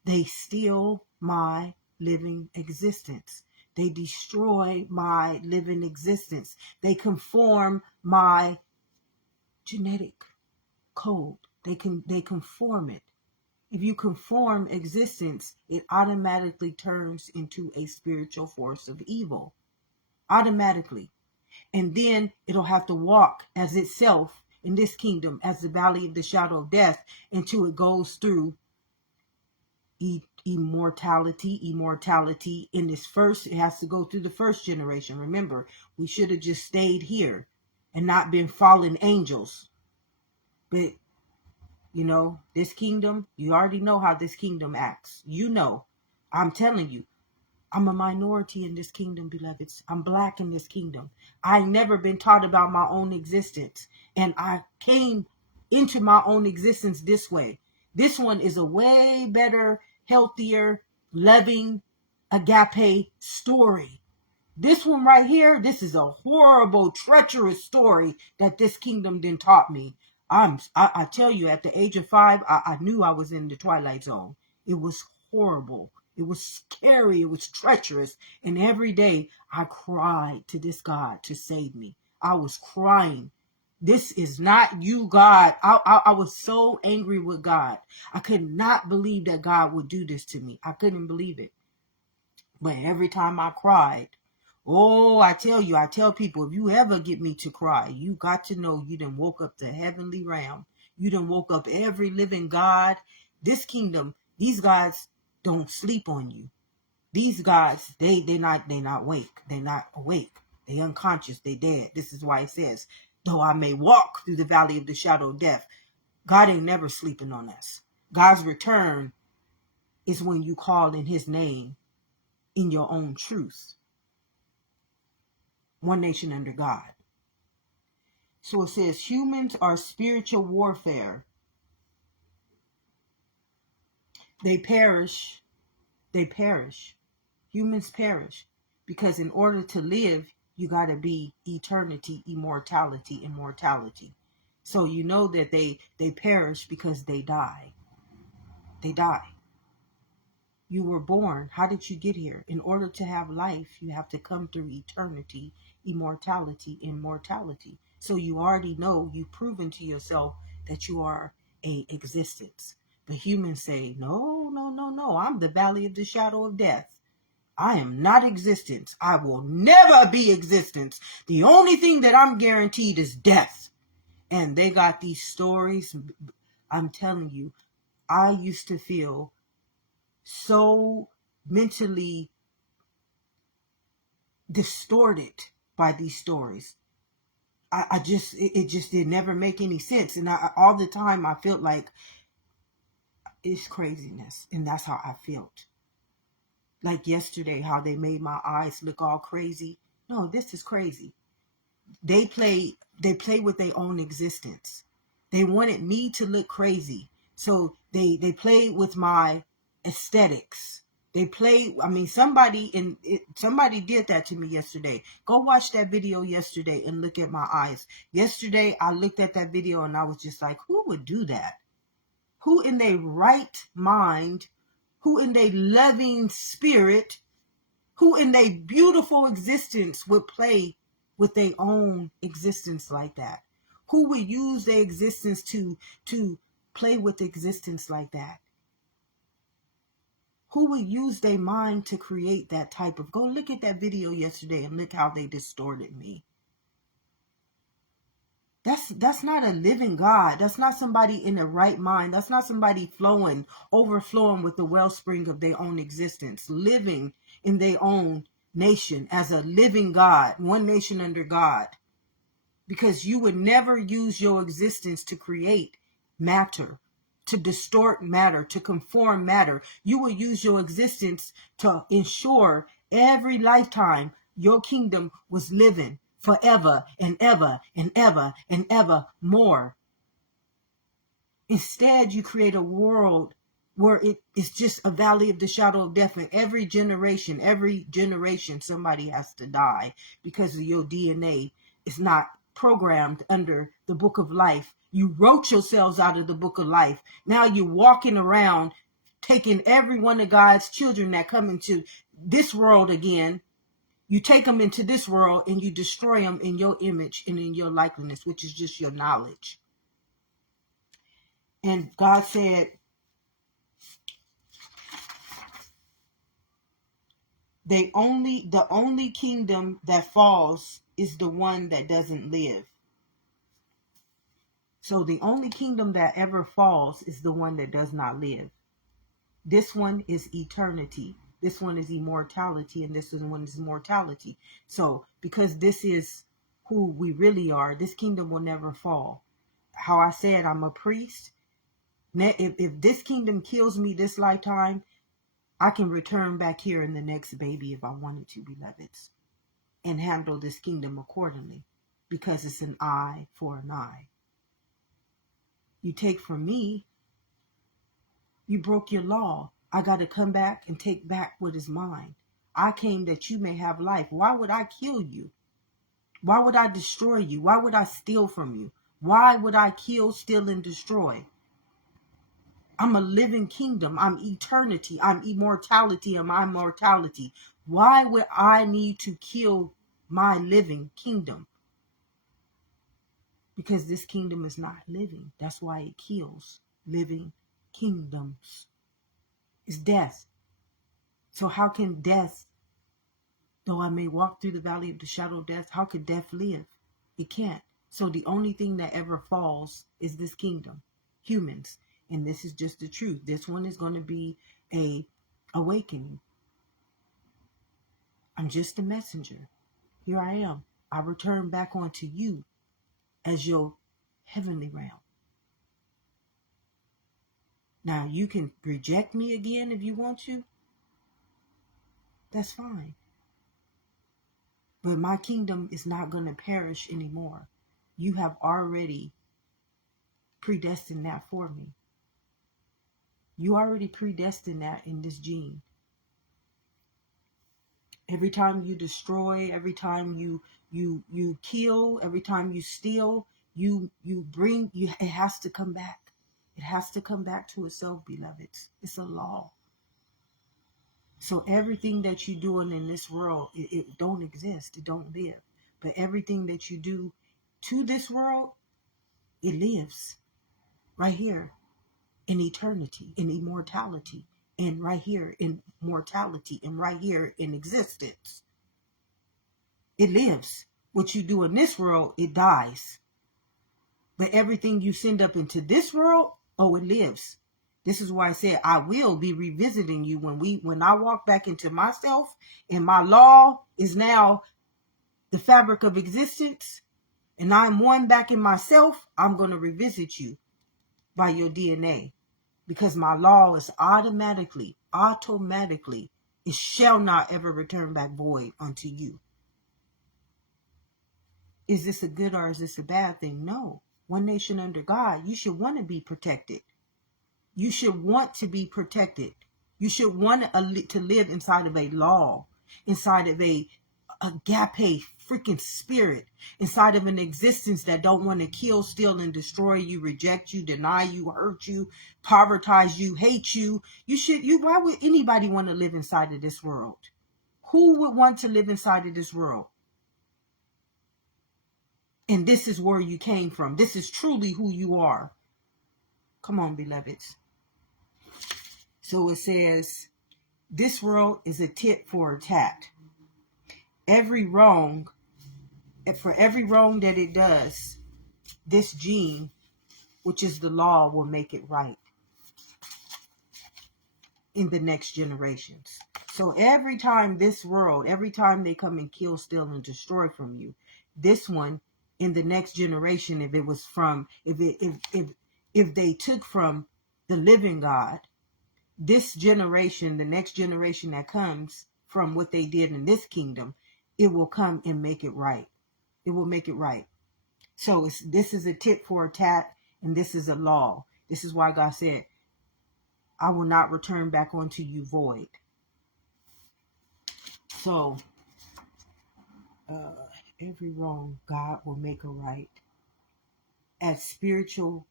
They steal my living existence. They destroy my living existence. They conform my genetic code. They conform it. If you conform existence, it automatically turns into a spiritual force of evil. Automatically. And then it'll have to walk as itself in this kingdom as the valley of the shadow of death until it goes through immortality in this first. It has to go through the first generation. Remember, we should have just stayed here and not been fallen angels. But this kingdom, you already know how this kingdom acts. I'm telling you, I'm a minority in this kingdom, beloveds. I'm black in this kingdom. I never been taught about my own existence. And I came into my own existence this way. This one is a way better, healthier, loving, agape story. This one right here, this is a horrible, treacherous story that this kingdom done taught me. I tell you, at the age of 5, I knew I was in the twilight zone. It was horrible. It was scary. It was treacherous. And every day I cried to this God to save me. I was crying. This is not you, God. I was so angry with God. I could not believe that God would do this to me. I couldn't believe it. But every time I cried, I tell people, if you ever get me to cry, you got to know you done woke up the heavenly realm. You done woke up every living God. This kingdom, these gods don't sleep on you. These gods, they not awake. They're not awake. They unconscious. They dead. This is why it says, though I may walk through the valley of the shadow of death, God ain't never sleeping on us. God's return is when you call in his name in your own truth. One nation under God. So it says humans are spiritual warfare. They perish. Humans perish. Because in order to live, you got to be eternity, immortality. So you know that they perish because they die. They die. You were born. How did you get here? In order to have life, you have to come through eternity, immortality. So you already know, you've proven to yourself that you are a existence. But humans say, no, I'm the valley of the shadow of death. I am not existence. I will never be existence. The only thing that I'm guaranteed is death. And they got these stories. I'm telling you, I used to feel so mentally distorted by these stories. I just, it just did never make any sense. And all the time I felt like it's craziness. And that's how I felt. Like yesterday, how they made my eyes look all crazy. No, this is crazy. They play with their own existence. They wanted me to look crazy. So they played with my aesthetics. They play. I mean, somebody did that to me yesterday. Go watch that video yesterday and look at my eyes. Yesterday, I looked at that video and I was just like, who would do that? Who in their right mind, who in their loving spirit, who in their beautiful existence would play with their own existence like that? Who would use their existence to play with existence like that? Who would use their mind to create that type of... Go look at that video yesterday and look how they distorted me. That's not a living God. That's not somebody in the right mind. That's not somebody overflowing with the wellspring of their own existence, living in their own nation as a living God, one nation under God. Because you would never use your existence to create matter, to distort matter, to conform matter. You will use your existence to ensure every lifetime your kingdom was living forever and ever and ever and ever more. Instead, you create a world where it is just a valley of the shadow of death. And every generation, somebody has to die because of your DNA is not programmed under the book of life. You wrote yourselves out of the book of life. Now you're walking around taking every one of God's children that come into this world again. You take them into this world and you destroy them in your image and in your likeness, which is just your knowledge. And God said, the only kingdom that falls is the one that doesn't live. So the only kingdom that ever falls is the one that does not live. This one is eternity. This one is immortality, and this one is mortality. So because this is who we really are, this kingdom will never fall. How I said, I'm a priest. If this kingdom kills me this lifetime, I can return back here in the next baby if I wanted to, beloveds, and handle this kingdom accordingly, because it's an eye for an eye. You take from me, you broke your law. I got to come back and take back what is mine. I came that you may have life. Why would I kill you? Why would I destroy you? Why would I steal from you? Why would I kill, steal, and destroy? I'm a living kingdom. I'm eternity. I'm immortality. And I'm mortality. Why would I need to kill my living kingdom? Because this kingdom is not living. That's why it kills living kingdoms. It's death. So how can death, though I may walk through the valley of the shadow of death, how could death live? It can't. So the only thing that ever falls is this kingdom, humans. And this is just the truth. This one is going to be a awakening. I'm just a messenger. Here I am. I return back onto you as your heavenly realm. Now, you can reject me again if you want to. That's fine. But my kingdom is not going to perish anymore. You have already predestined that for me. You already predestined that in this gene. Every time you destroy, every time you kill, every time you steal, it has to come back. It has to come back to itself, beloveds. It's a law. So everything that you're doing in this world, it don't exist. It don't live. But everything that you do to this world, it lives right here in eternity, in immortality, and right here in mortality, and right here in existence. It lives. What you do in this world, it dies. But everything you send up into this world, oh, it lives. This is why I said I will be revisiting you when I walk back into myself, and my law is now the fabric of existence, and I'm one back in myself. I'm going to revisit you by your DNA, because my law is automatically, it shall not ever return back void unto you. Is this a good or is this a bad thing? No. One nation under God, you should want to be protected. You should want to be protected. You should want to live inside of a law, inside of a agape freaking spirit, inside of an existence that don't want to kill, steal, and destroy you, reject you, deny you, hurt you, povertize you, hate you. Why would anybody want to live inside of this world? Who would want to live inside of this world? And this is where you came from. This is truly who you are. Come on, beloveds. So it says, this world is a tit for a tat. For every wrong that it does, this gene, which is the law, will make it right in the next generations. So every time they come and kill, steal, and destroy from you, this one in the next generation, if they took from the living God, this generation, the next generation that comes from what they did in this kingdom, it will come and make it right. It will make it right. So this is a tit for a tat, and this is a law. This is why God said, I will not return back onto you void. So, every wrong, God will make a right. As spiritual,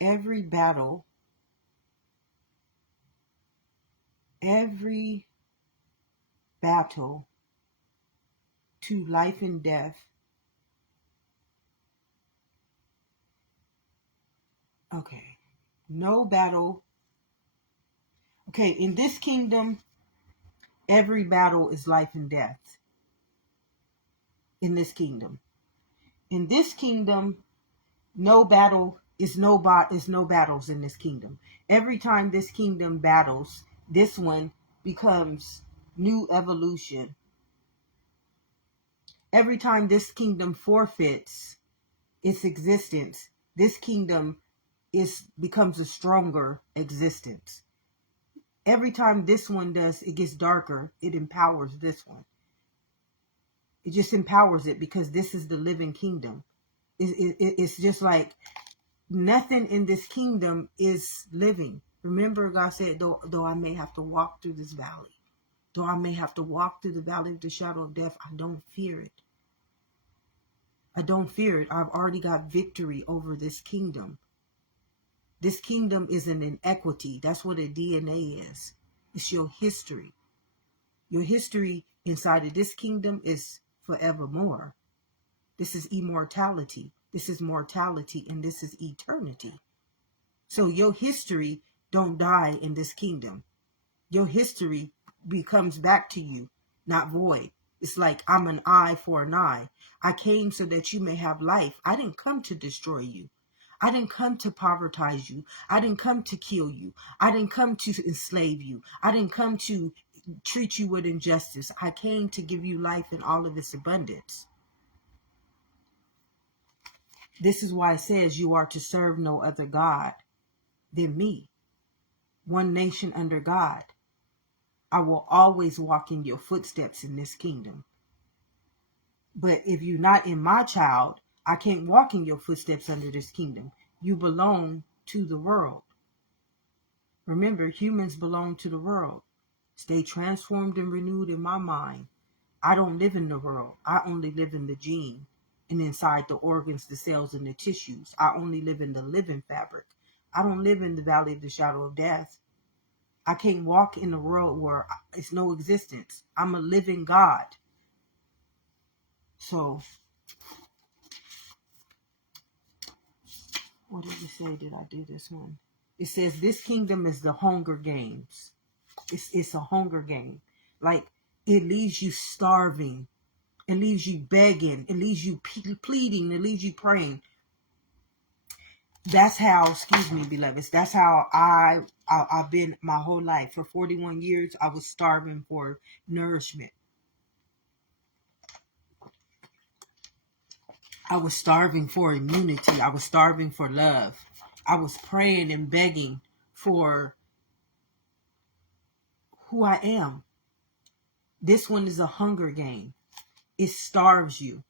every battle, to life and death. No battle. In this kingdom, every battle is life and death. In this kingdom, no battle is no battles in this kingdom. Every time this kingdom battles, this one becomes new evolution. Every time this kingdom forfeits its existence, this kingdom becomes a stronger existence. Every time this one it gets darker, it empowers this one. It just empowers it, because this is the living kingdom. It's just like nothing in this kingdom is living. Remember, God said, though I may have to walk through this valley, though I may have to walk through the valley of the shadow of death, I don't fear it. I don't fear it. I've already got victory over this kingdom. This kingdom is an inequity. That's what a DNA is. It's your history. Your history inside of this kingdom is forevermore. This is immortality. This is mortality, and this is eternity. So your history don't die in this kingdom. Your history becomes back to you, not void. It's like, I'm an eye for an eye. I came so that you may have life. I didn't come to destroy you. I didn't come to povertize you. I didn't come to kill you. I didn't come to enslave you. I didn't come to treat you with injustice. I came to give you life in all of its abundance. This is why it says you are to serve no other God than me. One nation under God. I will always walk in your footsteps in this kingdom. But if you're not in my child, I can't walk in your footsteps under this kingdom. You belong to the world. Remember, humans belong to the world. Stay transformed and renewed in my mind. I don't live in the world. I only live in the gene and inside the organs, the cells, and the tissues. I only live in the living fabric. I don't live in the valley of the shadow of death. I can't walk in a world where it's no existence. I'm a living God. So, what did it say? Did I do this one? It says this kingdom is the Hunger Games. It's a Hunger Game. Like, it leaves you starving. It leaves you begging. It leaves you pleading. It leaves you praying. That's how, excuse me, beloveds, that's how I've been my whole life. For 41 years, I was starving for nourishment. I was starving for immunity. I was starving for love. I was praying and begging for who I am. This one is a hunger game. It starves you.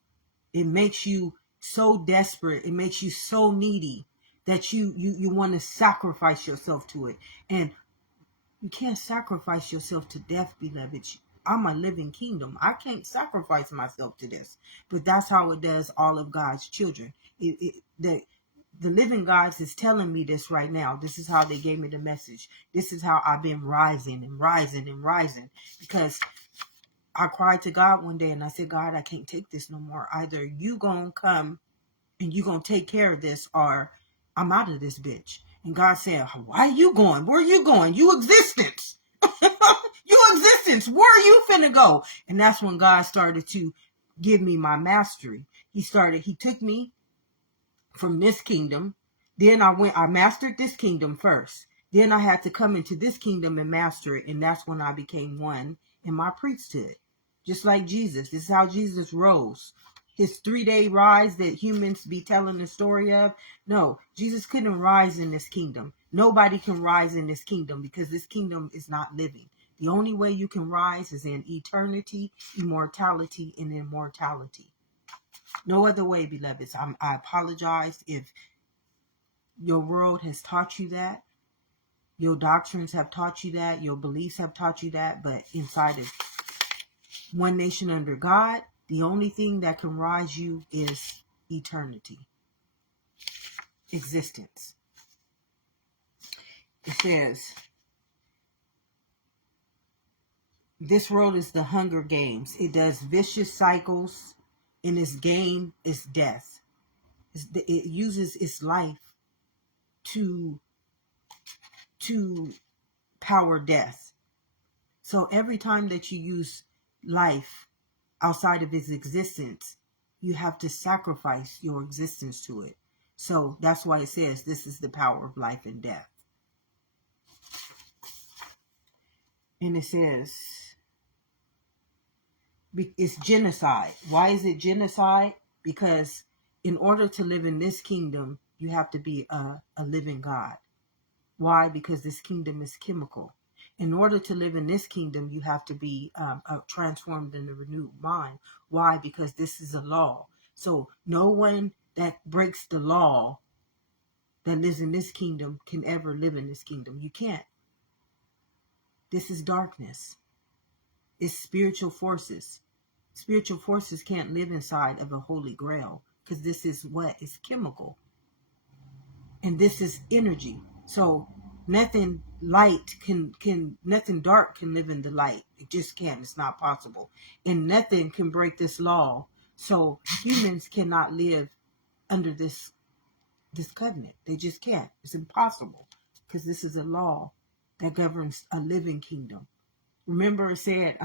It makes you so desperate. It makes you so needy that you want to sacrifice yourself to it. And you can't sacrifice yourself to death, beloved. I'm a living kingdom. I can't sacrifice myself to this. But that's how it does all of God's children. The living God is telling me this right now. This is how they gave me the message. This is how I've been rising and rising and rising. Because I cried to God one day and I said, God, I can't take this no more. Either you gonna come and you gonna take care of this, or I'm out of this bitch. And God said, why are you going? Where are you going? You existence. You existence. Where are you finna go? And that's when God started to give me my mastery. He took me from this kingdom. Then I mastered this kingdom first. Then I had to come into this kingdom and master it. And that's when I became one in my priesthood. Just like Jesus. This is how Jesus rose. His 3-day rise that humans be telling the story of. No, Jesus couldn't rise in this kingdom. Nobody can rise in this kingdom because this kingdom is not living. The only way you can rise is in eternity, immortality, and immortality. No other way, beloveds. I apologize if your world has taught you that. Your doctrines have taught you that. Your beliefs have taught you that. But inside of one nation under God, the only thing that can rise you is eternity, existence. It says, this world is the Hunger Games. It does vicious cycles, and its game is death. It uses its life to power death. So every time that you use life outside of its existence, you have to sacrifice your existence to it. So that's why it says this is the power of life and death. And it says it's genocide. Why is it genocide? Because in order to live in this kingdom, you have to be a living God. Why? Because this kingdom is chemical. In order to live in this kingdom, you have to be transformed in a renewed mind. Why? Because this is a law. So no one that breaks the law that lives in this kingdom can ever live in this kingdom. You can't. This is darkness. It's spiritual forces. Spiritual forces can't live inside of a holy grail because this is what is chemical. And this is energy. So nothing light nothing dark can live in the light. It just can't. It's not possible. And nothing can break this law. So humans cannot live under this covenant. They just can't. It's impossible because this is a law that governs a living kingdom. Remember it said,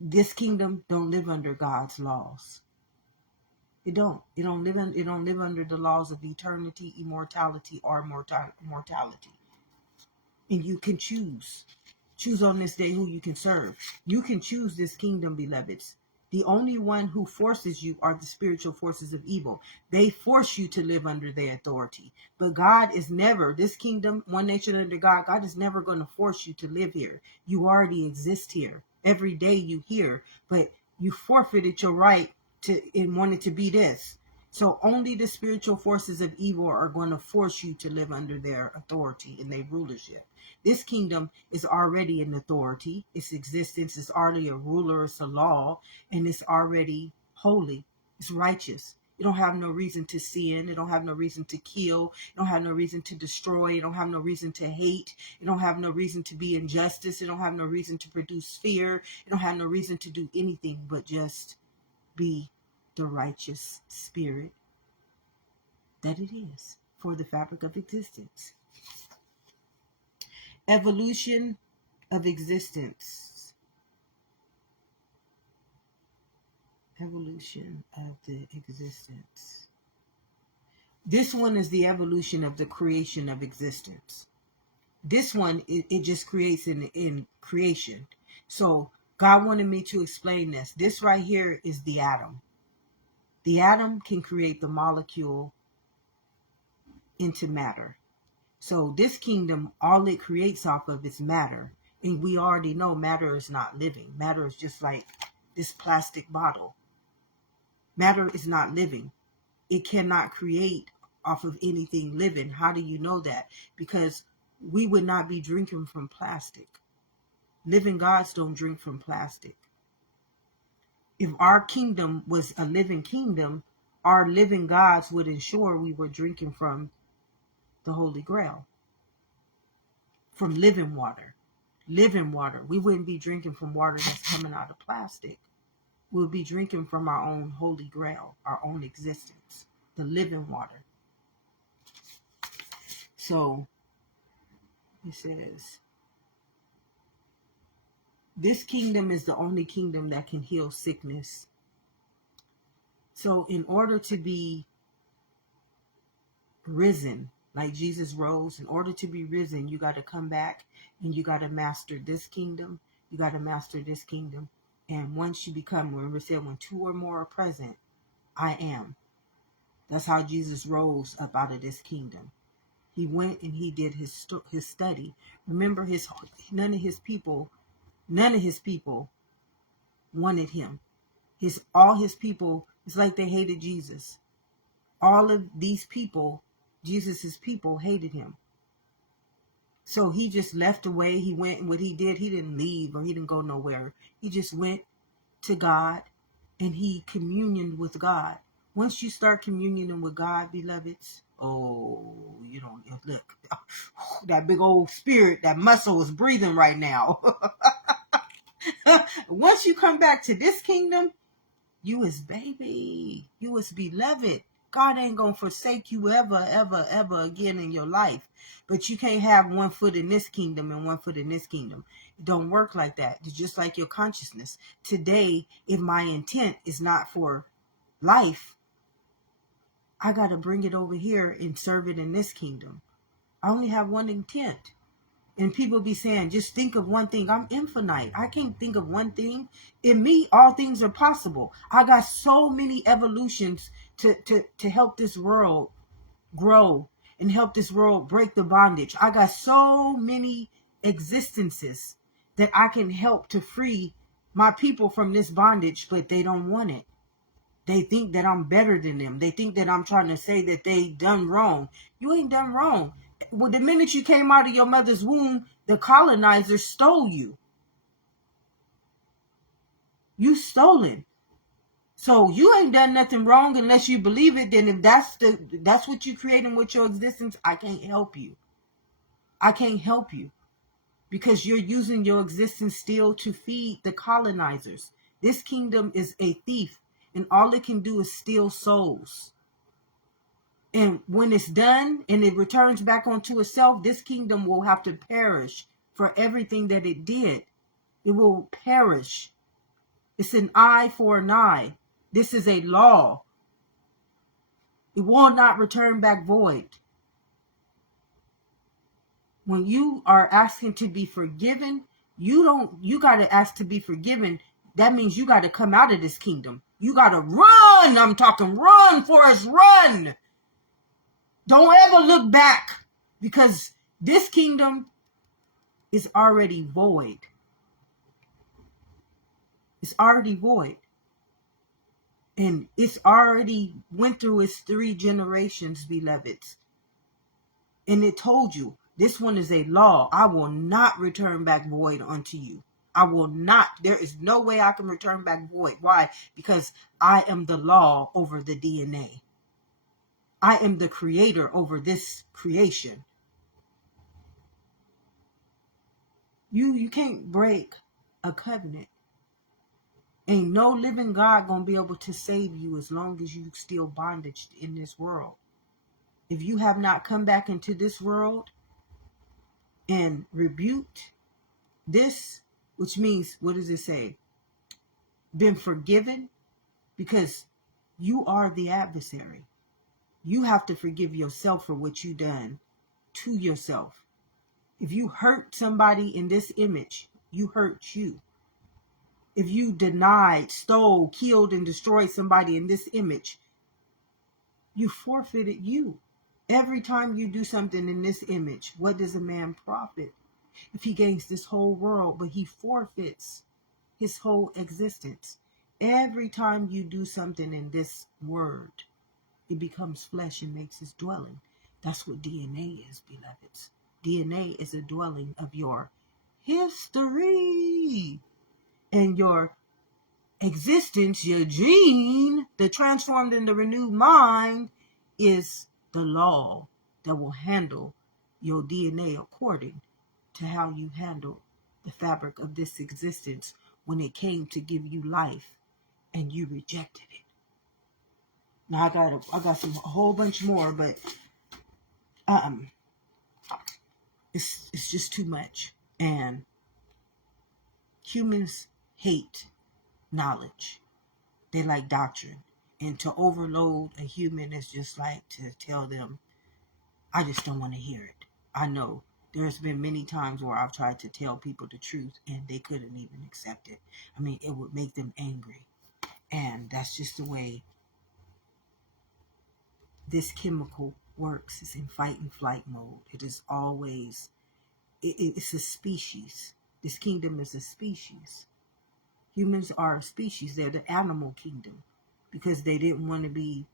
this kingdom don't live under God's laws. It don't live under the laws of eternity, immortality, or mortality. And you can choose on this day who you can serve. You can choose this kingdom, beloveds. The only one who forces you are the spiritual forces of evil. They force you to live under their authority. But God is never, this kingdom, one nation under God, God is never going to force you to live here. You already exist here. Every day you hear, but you forfeited your right to and wanted to be this. So only the spiritual forces of evil are going to force you to live under their authority and their rulership. This kingdom is already an authority. Its existence is already a ruler. It's a law, and it's already holy. It's righteous. You don't have no reason to sin. You don't have no reason to kill. You don't have no reason to destroy. You don't have no reason to hate. You don't have no reason to be injustice. You don't have no reason to produce fear. You don't have no reason to do anything but just be the righteous spirit that it is for the fabric of existence. Evolution of existence. Evolution of the existence. This one is the evolution of the creation of existence. This one, it just creates in creation. So God wanted me to explain this. This right here is the atom. The atom can create the molecule into matter. So this kingdom, all it creates off of is matter. And we already know matter is not living. Matter is just like this plastic bottle. Matter is not living. It cannot create off of anything living. How do you know that? Because we would not be drinking from plastic. Living gods don't drink from plastic. If our kingdom was a living kingdom, our living gods would ensure we were drinking from the Holy Grail, from living water. Living water. We wouldn't be drinking from water that's coming out of plastic. We'll be drinking from our own Holy Grail, our own existence, the living water. So it says, this kingdom is the only kingdom that can heal sickness. So in order to be risen, like Jesus rose, in order to be risen, you got to come back and you got to master this kingdom. You got to master this kingdom. And once you become, remember, said when two or more are present, I am. That's how Jesus rose up out of this kingdom. He went and he did his study. Remember, none of his people wanted him. All his people, it's like they hated Jesus. All of these people, Jesus's people, hated him. So he just left away. He went, and what he did, he didn't leave or he didn't go nowhere. He just went to God and he communioned with God. Once you start communioning with God, beloveds, you don't look. That big old spirit, that muscle is breathing right now. Once you come back to this kingdom, you is baby. You is beloved. God ain't going to forsake you ever, ever, ever again in your life. But you can't have one foot in this kingdom and one foot in this kingdom. It don't work like that. It's just like your consciousness. Today, if my intent is not for life, I got to bring it over here and serve it in this kingdom. I only have one intent. And people be saying, just think of one thing. I'm infinite. I can't think of one thing. In me, all things are possible. I got so many evolutions to help this world grow and help this world break the bondage. I got so many existences that I can help to free my people from this bondage, but they don't want it. They think that I'm better than them. They think that I'm trying to say that they done wrong. You ain't done wrong. Well, the minute you came out of your mother's womb, the colonizers stole you. You stolen. So you ain't done nothing wrong unless you believe it. Then if that's what you creating with your existence, I can't help you. I can't help you because you're using your existence still to feed the colonizers. This kingdom is a thief, and all it can do is steal souls. And when it's done and it returns back onto itself, this kingdom will have to perish for everything that it did. It will perish. It's an eye for an eye. This is a law. It will not return back void. When you are asking to be forgiven, you got to ask to be forgiven. That means you got to come out of this kingdom. You got to run. I'm talking run, Forrest, run. Don't ever look back, because this kingdom is already void. It's already void. And it's already went through its 3 generations, beloveds. And it told you, this one is a law. I will not return back void unto you. I will not. There is no way I can return back void. Why? Because I am the law over the DNA. I am the creator over this creation. You can't break a covenant. Ain't no living God gonna be able to save you as long as you still bondage in this world. If you have not come back into this world and rebuked this, which means, what does it say? Been forgiven, because you are the adversary. You have to forgive yourself for what you done to yourself. If you hurt somebody in this image, you hurt you. If you denied, stole, killed, and destroyed somebody in this image, you forfeited you. Every time you do something in this image, what does a man profit if he gains this whole world, but he forfeits his whole existence? Every time you do something in this word, it becomes flesh and makes its dwelling. That's what DNA is, beloveds. DNA is a dwelling of your history and your existence. Your gene, the transformed and the renewed mind, is the law that will handle your DNA according to how you handle the fabric of this existence when it came to give you life and you rejected it. Now I got a whole bunch more, but it's just too much. And humans hate knowledge. They like doctrine. And to overload a human is just like to tell them, I just don't want to hear it. I know there's been many times where I've tried to tell people the truth and they couldn't even accept it. I mean, it would make them angry. And that's just the way this chemical works. It's in fight and flight mode. It is always, it's a species. This kingdom is a species. Humans are a species. They're the animal kingdom because they didn't want to be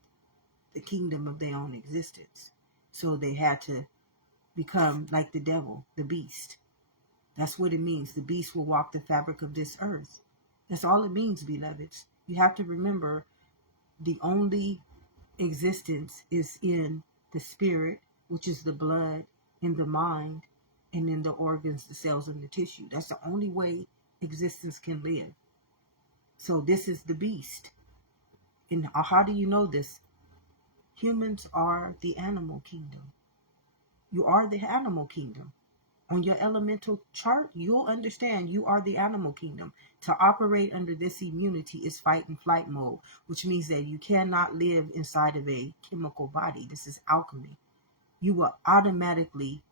the kingdom of their own existence. So they had to become like the devil, the beast. That's what it means. The beast will walk the fabric of this earth. That's all it means, beloveds. You have to remember the only existence is in the spirit, which is the blood, in the mind, and in the organs, the cells, and the tissue. That's the only way existence can live. So this is the beast. And how do you know this? Humans are the animal kingdom. You are the animal kingdom. On your elemental chart, you'll understand you are the animal kingdom. To operate under this immunity is fight and flight mode, which means that you cannot live inside of a chemical body. This is alchemy. You will automatically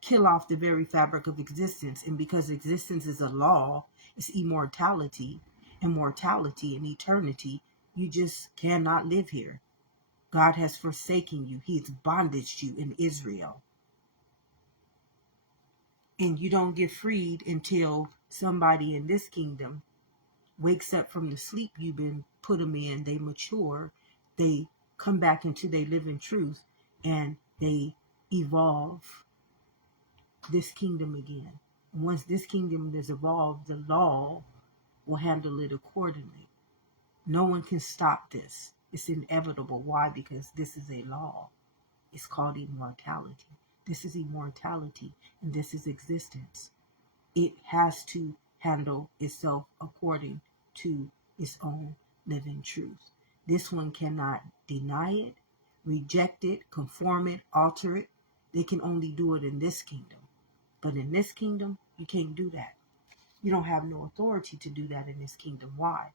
kill off the very fabric of existence. And because existence is a law, it's immortality and mortality and eternity, you just cannot live here. God has forsaken you. He has bondaged you in Israel. And you don't get freed until somebody in this kingdom wakes up from the sleep you've been put them in. They mature. They come back into their living truth. And they evolve this kingdom again. Once this kingdom is evolved, the law will handle it accordingly. No one can stop this. It's inevitable. Why? Because this is a law. It's called immortality. This is immortality, and this is existence. It has to handle itself according to its own living truth. This one cannot deny it, reject it, conform it, alter it. They can only do it in this kingdom. But in this kingdom, you can't do that. You don't have no authority to do that in this kingdom. Why?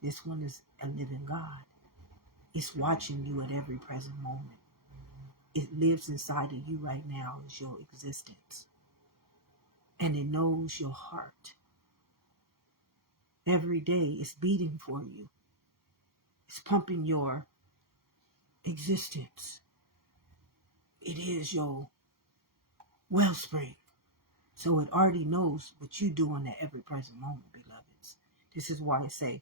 This one is a living God. It's watching you at every present moment. It lives inside of you right now as your existence. And it knows your heart. Every day it's beating for you. It's pumping your existence. It is your wellspring. So it already knows what you're doing at every present moment, beloveds. This is why I say,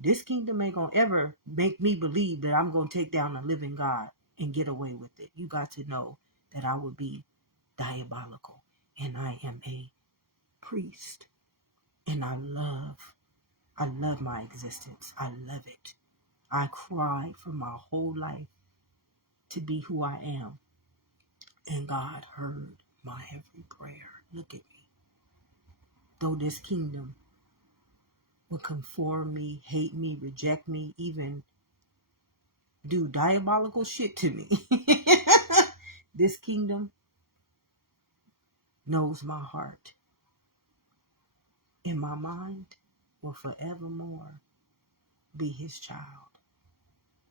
this kingdom ain't going to ever make me believe that I'm going to take down a living God and get away with it. You got to know that I would be diabolical. And I am a priest. And I love my existence. I love it. I cried for my whole life to be who I am. And God heard my every prayer. Look at me. Though this kingdom will conform me, hate me, reject me, even do diabolical shit to me, this kingdom knows my heart. And my mind will forevermore be his child.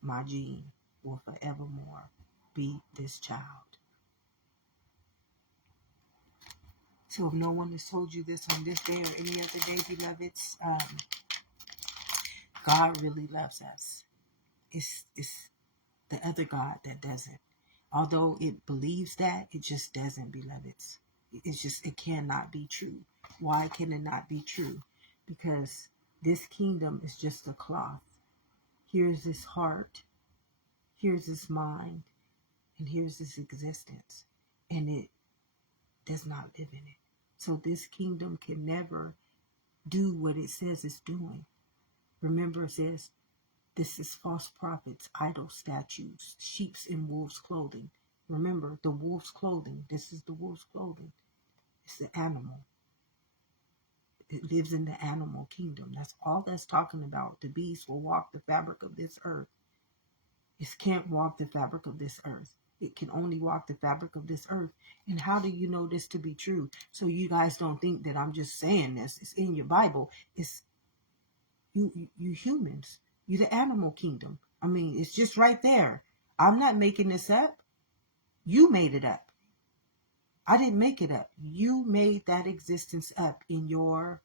My gene will forevermore be this child. So if no one has told you this on this day or any other day, beloveds, God really loves us. It's the other God that doesn't. Although it believes that, it just doesn't, beloveds. It cannot be true. Why can it not be true? Because this kingdom is just a cloth. Here's this heart, here's this mind, and here's this existence. And it does not live in it. So this kingdom can never do what it says it's doing. Remember, it says, this is false prophets, idol statues, sheep's in wolf's clothing. Remember, the wolf's clothing. This is the wolf's clothing. It's the animal. It lives in the animal kingdom. That's all that's talking about. The beast will walk the fabric of this earth. It can't walk the fabric of this earth. It can only walk the fabric of this earth. And how do you know this to be true? So you guys don't think that I'm just saying this. It's in your Bible. It's you humans. You the animal kingdom. I mean, it's just right there. I'm not making this up. You made it up. I didn't make it up. You made that existence up in your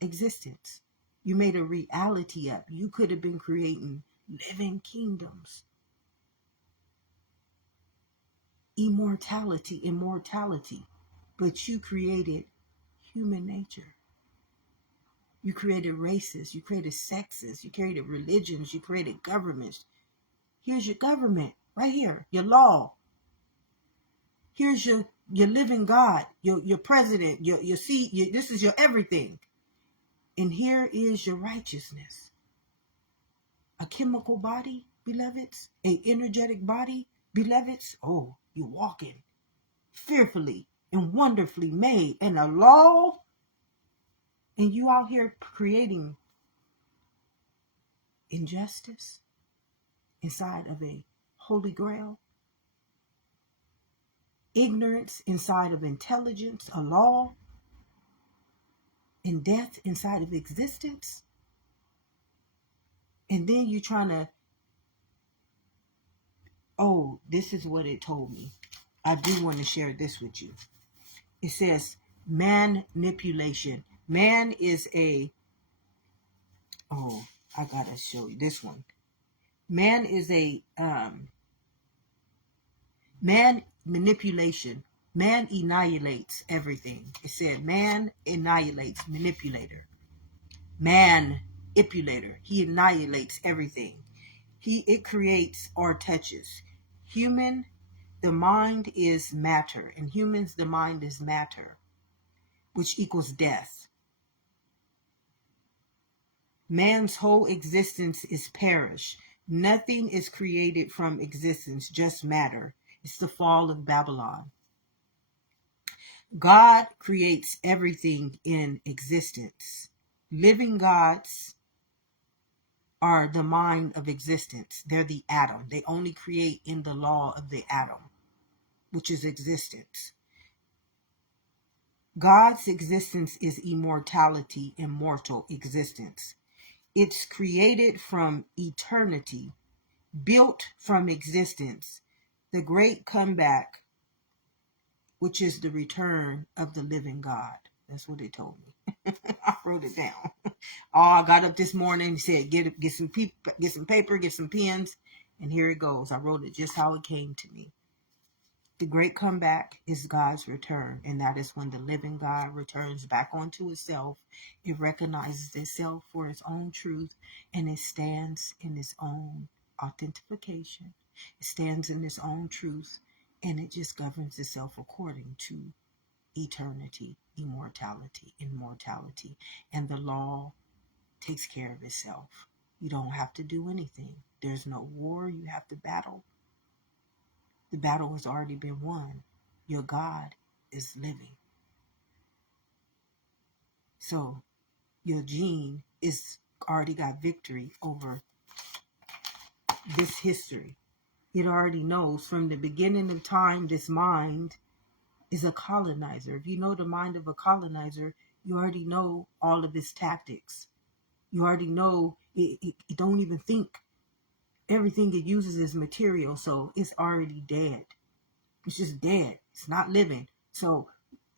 existence. You made a reality up. You could have been creating living kingdoms. Immortality. But you created human nature. You created races. You created sexes. You created religions. You created governments. Here's your government right here. Your law. Here's your living God. Your president. Your seat. This is your everything. And here is your righteousness. A chemical body, beloveds. An energetic body, beloveds. Oh, you're walking fearfully and wonderfully made. And a law. And you out here creating injustice inside of a holy grail. Ignorance inside of intelligence, a law. And death inside of existence. And then you're trying to, oh, this is what it told me. I do want to share this with you. It says manipulation. Man is a, oh, I gotta show you this one. Man is a, man manipulation. Man annihilates everything. It said man annihilates, manipulator. Manipulator. He annihilates everything. It creates or touches. Human, the mind is matter. In humans, the mind is matter, which equals death. Man's whole existence is perish. Nothing is created from existence, just matter. It's the fall of Babylon. God creates everything in existence. Living gods are the mind of existence. They're the atom. They only create in the law of the atom, which is existence. God's existence is immortality, immortal existence. It's created from eternity, built from existence. The great comeback, which is the return of the living God. That's what they told me. I wrote it down. Oh, I got up this morning and said, get some paper, get some pens, and here it goes. I wrote it just how it came to me. The great comeback is God's return, and that is when the living God returns back onto itself. It recognizes itself for its own truth, and it stands in its own authentication. It stands in its own truth, and it just governs itself according to eternity, immortality. And the law takes care of itself. You don't have to do anything. There's no war you have to battle. The battle has already been won. Your God is living. So your gene is already got victory over this history. It already knows from the beginning of time, this mind is a colonizer. If you know the mind of a colonizer, you already know all of his tactics. You already know it don't even think. Everything it uses is material, so it's already dead. It's just dead. It's not living. So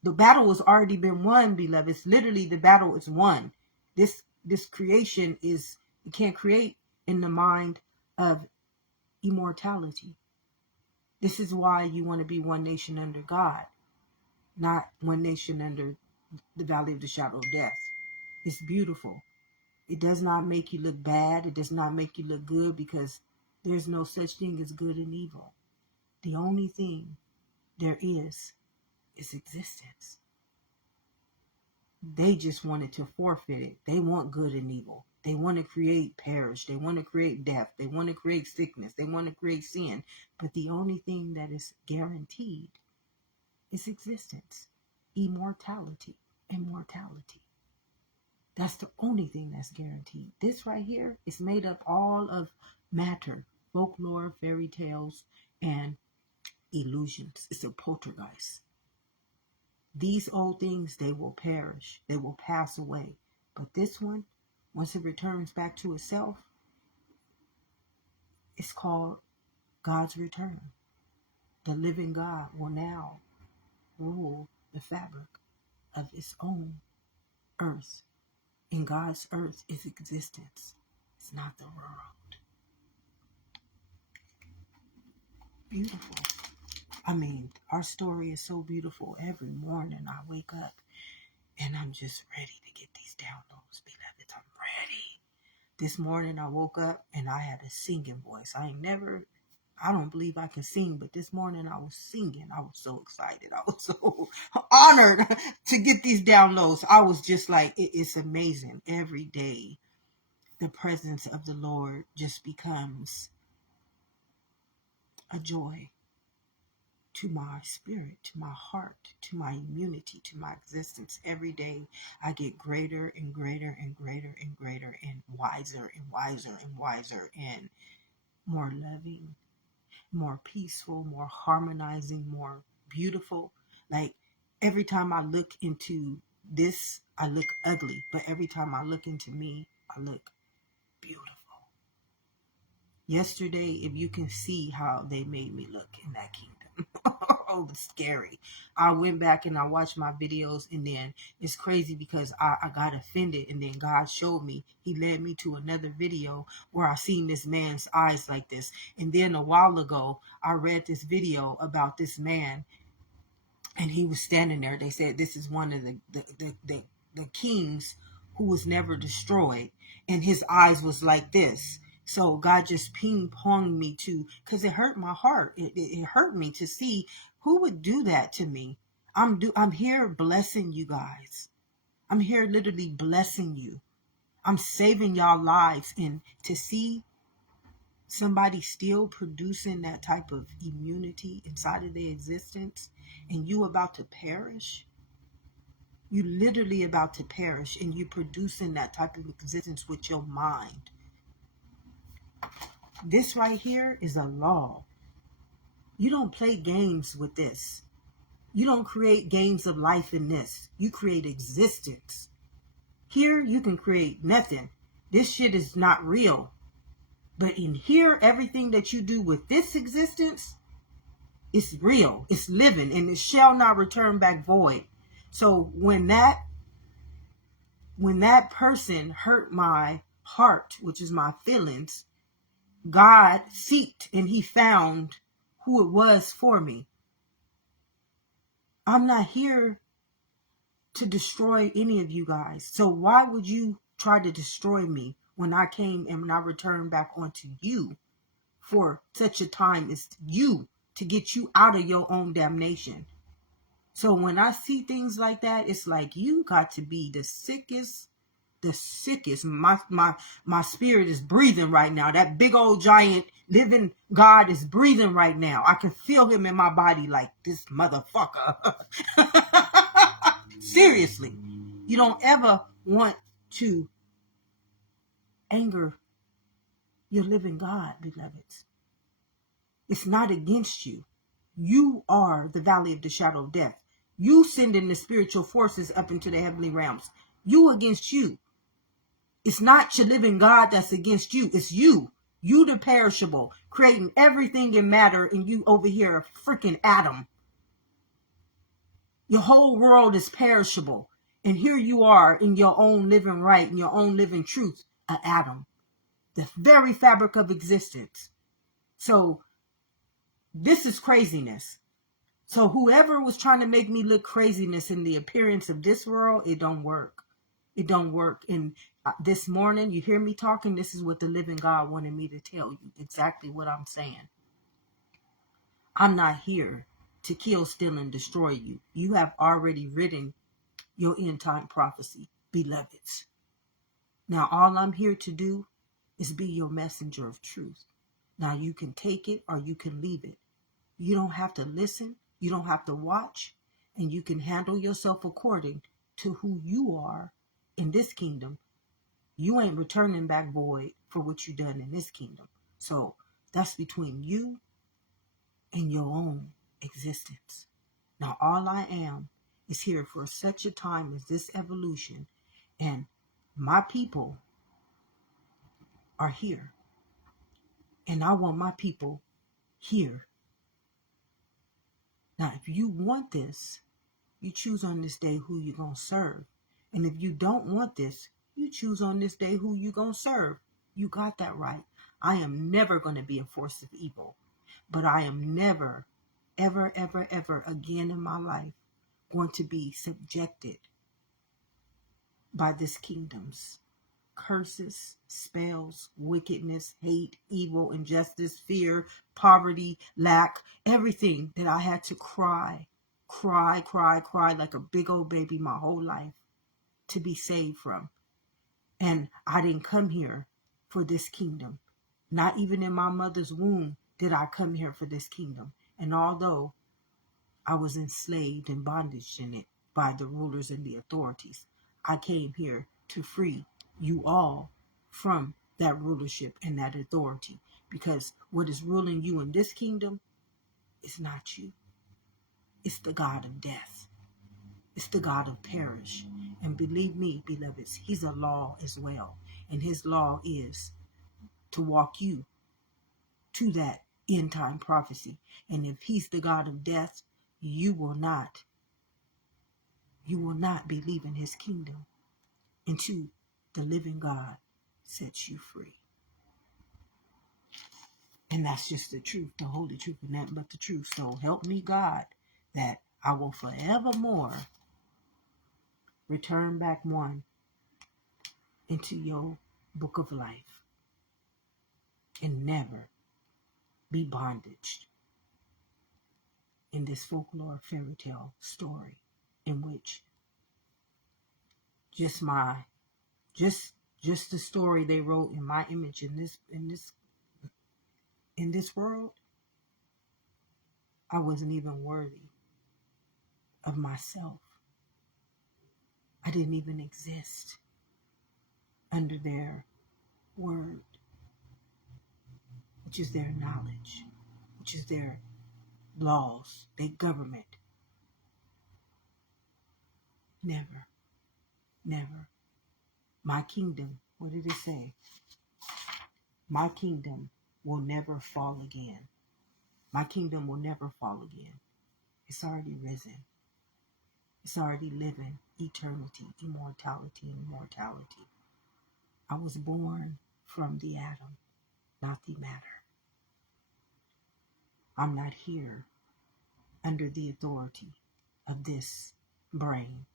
the battle has already been won, beloved. It's literally the battle is won. This creation is, you can't create in the mind of immortality. This is why you want to be one nation under God, not one nation under the valley of the shadow of death. It's beautiful. It does not make you look bad. It does not make you look good, because there's no such thing as good and evil. The only thing there is existence. They just wanted to forfeit it. They want good and evil. They want to create perish. They want to create death. They want to create sickness. They want to create sin. But the only thing that is guaranteed is existence, immortality, immortality. That's the only thing that's guaranteed. This right here is made up all of matter, folklore, fairy tales, and illusions. It's a poltergeist. These old things, they will perish. They will pass away. But this one, once it returns back to itself, it's called God's return. The living God will now rule the fabric of its own earth. In God's earth is existence. It's not the world. Beautiful. I mean, our story is so beautiful. Every morning I wake up and I'm just ready to get these downloads, beloved. I'm ready. This morning I woke up and I had a singing voice. I don't believe I can sing, but this morning I was singing. I was so excited. I was so honored to get these downloads. I was just like, it's amazing. Every day, the presence of the Lord just becomes a joy to my spirit, to my heart, to my immunity, to my existence. Every day I get greater and greater and greater and greater and wiser and wiser and wiser and more loving, more peaceful, more harmonizing, more beautiful. Like every time I look into this, I look ugly, but every time I look into me, I look beautiful. Yesterday, if you can see how they made me look in that kingdom. Oh, it's scary. I went back and I watched my videos, and then it's crazy because I got offended, and then God showed me. He led me to another video where I seen this man's eyes like this. And then a while ago, I read this video about this man, and he was standing there. They said this is one of the kings who was never destroyed, and his eyes was like this. So God just ping-ponged me to, because it hurt my heart. It hurt me to see who would do that to me. I'm here blessing you guys. I'm here literally blessing you. I'm saving y'all lives, and to see somebody still producing that type of immunity inside of their existence, and you about to perish, you literally about to perish, and you producing that type of existence with your mind. This right here is a law. You don't play games with this. You don't create games of life in this. You create existence. Here you can create nothing. This shit is not real. But in here, everything that you do with this existence, it's real, it's living, and it shall not return back void. So when that person hurt my heart, which is my feelings, God seeked and he found who it was for me. I'm not here to destroy any of you guys. So why would you try to destroy me when I came and when I returned back onto you for such a time as you, to get you out of your own damnation? So when I see things like that, it's like you got to be the sickest. My spirit is breathing right now. That big old giant living God is breathing right now. I can feel him in my body, like, this motherfucker. Seriously, you don't ever want to anger your living God, beloveds. It's not against you. You are the valley of the shadow of death. You sending the spiritual forces up into the heavenly realms. You against you. It's not your living God that's against you. It's you. You the perishable, creating everything in matter, and you over here a freaking atom. Your whole world is perishable. And here you are in your own living right, in your own living truth, an atom. The very fabric of existence. So this is craziness. So whoever was trying to make me look craziness in the appearance of this world, it don't work. It don't work. And this morning, you hear me talking, this is what the living God wanted me to tell you. Exactly what I'm saying. I'm not here to kill, steal, and destroy you. You have already written your end time prophecy, beloveds. Now, all I'm here to do is be your messenger of truth. Now, you can take it or you can leave it. You don't have to listen. You don't have to watch. And you can handle yourself according to who you are in this kingdom. You ain't returning back void for what you done in this kingdom. So that's between you and your own existence. Now, all I am is here for such a time as this evolution, and my people are here, and I want my people here. Now, if you want this, you choose on this day who you're going to serve. And if you don't want this, you choose on this day who you're going to serve. You got that right. I am never going to be a force of evil, but I am never, ever, ever, ever again in my life going to be subjected by this kingdom's curses, spells, wickedness, hate, evil, injustice, fear, poverty, lack, everything that I had to cry like a big old baby my whole life to be saved from. And I didn't come here for this kingdom. Not even in my mother's womb did I come here for this kingdom. And although I was enslaved and bondage in it by the rulers and the authorities, I came here to free you all from that rulership and that authority. Because what is ruling you in this kingdom is not you. It's the God of death. It's the God of perish. And believe me, beloveds, he's a law as well. And his law is to walk you to that end time prophecy. And if he's the God of death, you will not be leaving his kingdom until the living God sets you free. And that's just the truth, the holy truth, and nothing but the truth. So help me, God, that I will forevermore return back one into your book of life and never be bondaged in this folklore fairy tale story in which just the story they wrote in my image in this world, I wasn't even worthy of myself. I didn't even exist under their word, which is their knowledge, which is their laws, their government. Never, never. My kingdom, what did it say? My kingdom will never fall again. My kingdom will never fall again. It's already risen. It's already living eternity, immortality, and immortality. I was born from the atom, not the matter. I'm not here under the authority of this brain.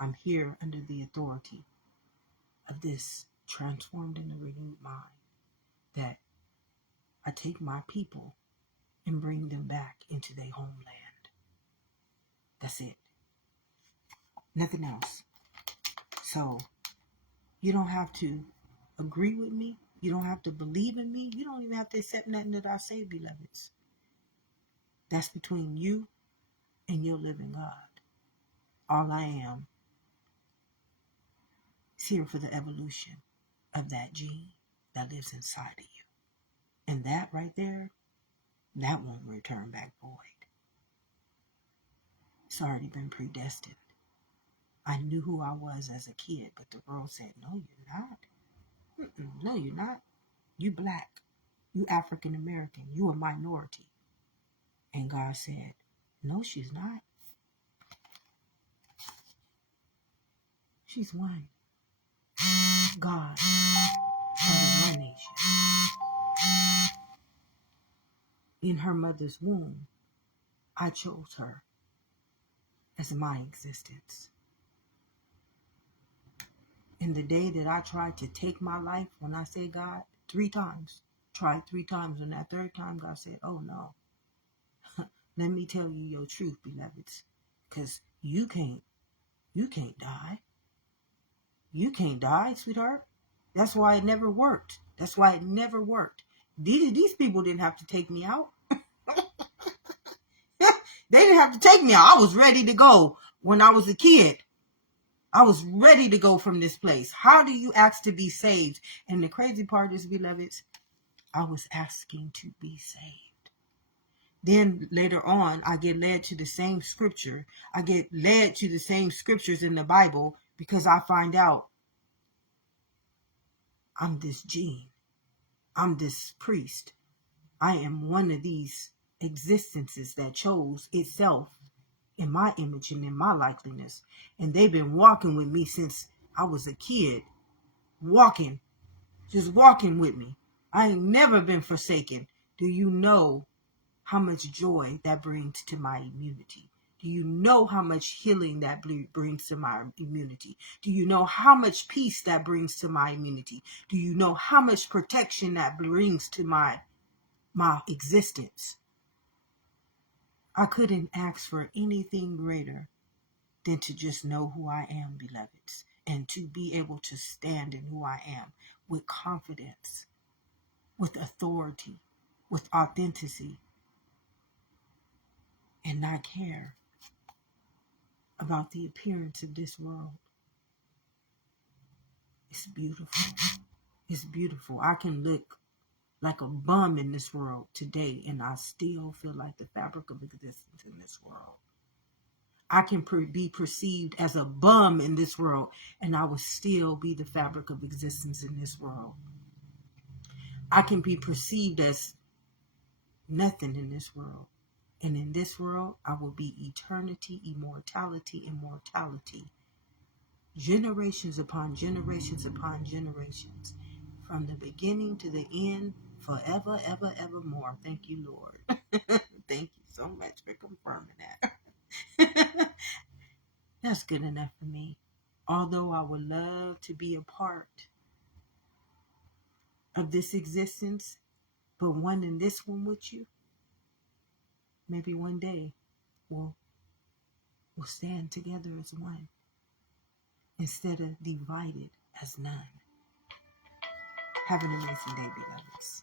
I'm here under the authority of this transformed and renewed mind, that I take my people and bring them back into their homeland. That's it. Nothing else. So you don't have to agree with me. You don't have to believe in me. You don't even have to accept nothing that I say, beloveds. That's between you and your living God. All I am is here for the evolution of that gene that lives inside of you. And that right there, that won't return back void. It's already been predestined. I knew who I was as a kid, but the world said, no, you're not. No, you're not. You black. You African American. You a minority. And God said, no, she's not. She's one. God under one nation. In her mother's womb, I chose her as my existence. In the day that I tried to take my life, when I say God, 3 times, tried 3 times, and that 3rd time, God said, oh no, let me tell you your truth, beloveds, because you can't die. You can't die, sweetheart. That's why it never worked. That's why it never worked. These people didn't have to take me out. They didn't have to take me out. I was ready to go when I was a kid. I was ready to go from this place. How do you ask to be saved? And the crazy part is, beloveds, I was asking to be saved. Then later on, I get led to the same scripture. I get led to the same scriptures in the Bible because I find out I'm this gene. I'm this priest. I am one of these existences that chose itself in my image and in my likeliness. And they've been walking with me since I was a kid. Walking, just walking with me. I ain't never been forsaken. Do you know how much joy that brings to my immunity? Do you know how much healing that brings to my immunity? Do you know how much peace that brings to my immunity? Do you know how much protection that brings to my existence? I couldn't ask for anything greater than to just know who I am, beloveds, and to be able to stand in who I am with confidence, with authority, with authenticity, and not care about the appearance of this world. It's beautiful. It's beautiful. I can look like a bum in this world today, and I still feel like the fabric of existence in this world. I can be perceived as a bum in this world, and I will still be the fabric of existence in this world. I can be perceived as nothing in this world, and in this world, I will be eternity, immortality, immortality. Generations upon generations upon generations, from the beginning to the end, forever, ever, evermore. Thank you, Lord. Thank you so much for confirming that. That's good enough for me. Although I would love to be a part of this existence, but one in this one with you, maybe one day we'll stand together as one instead of divided as none. Have an amazing day, beloveds.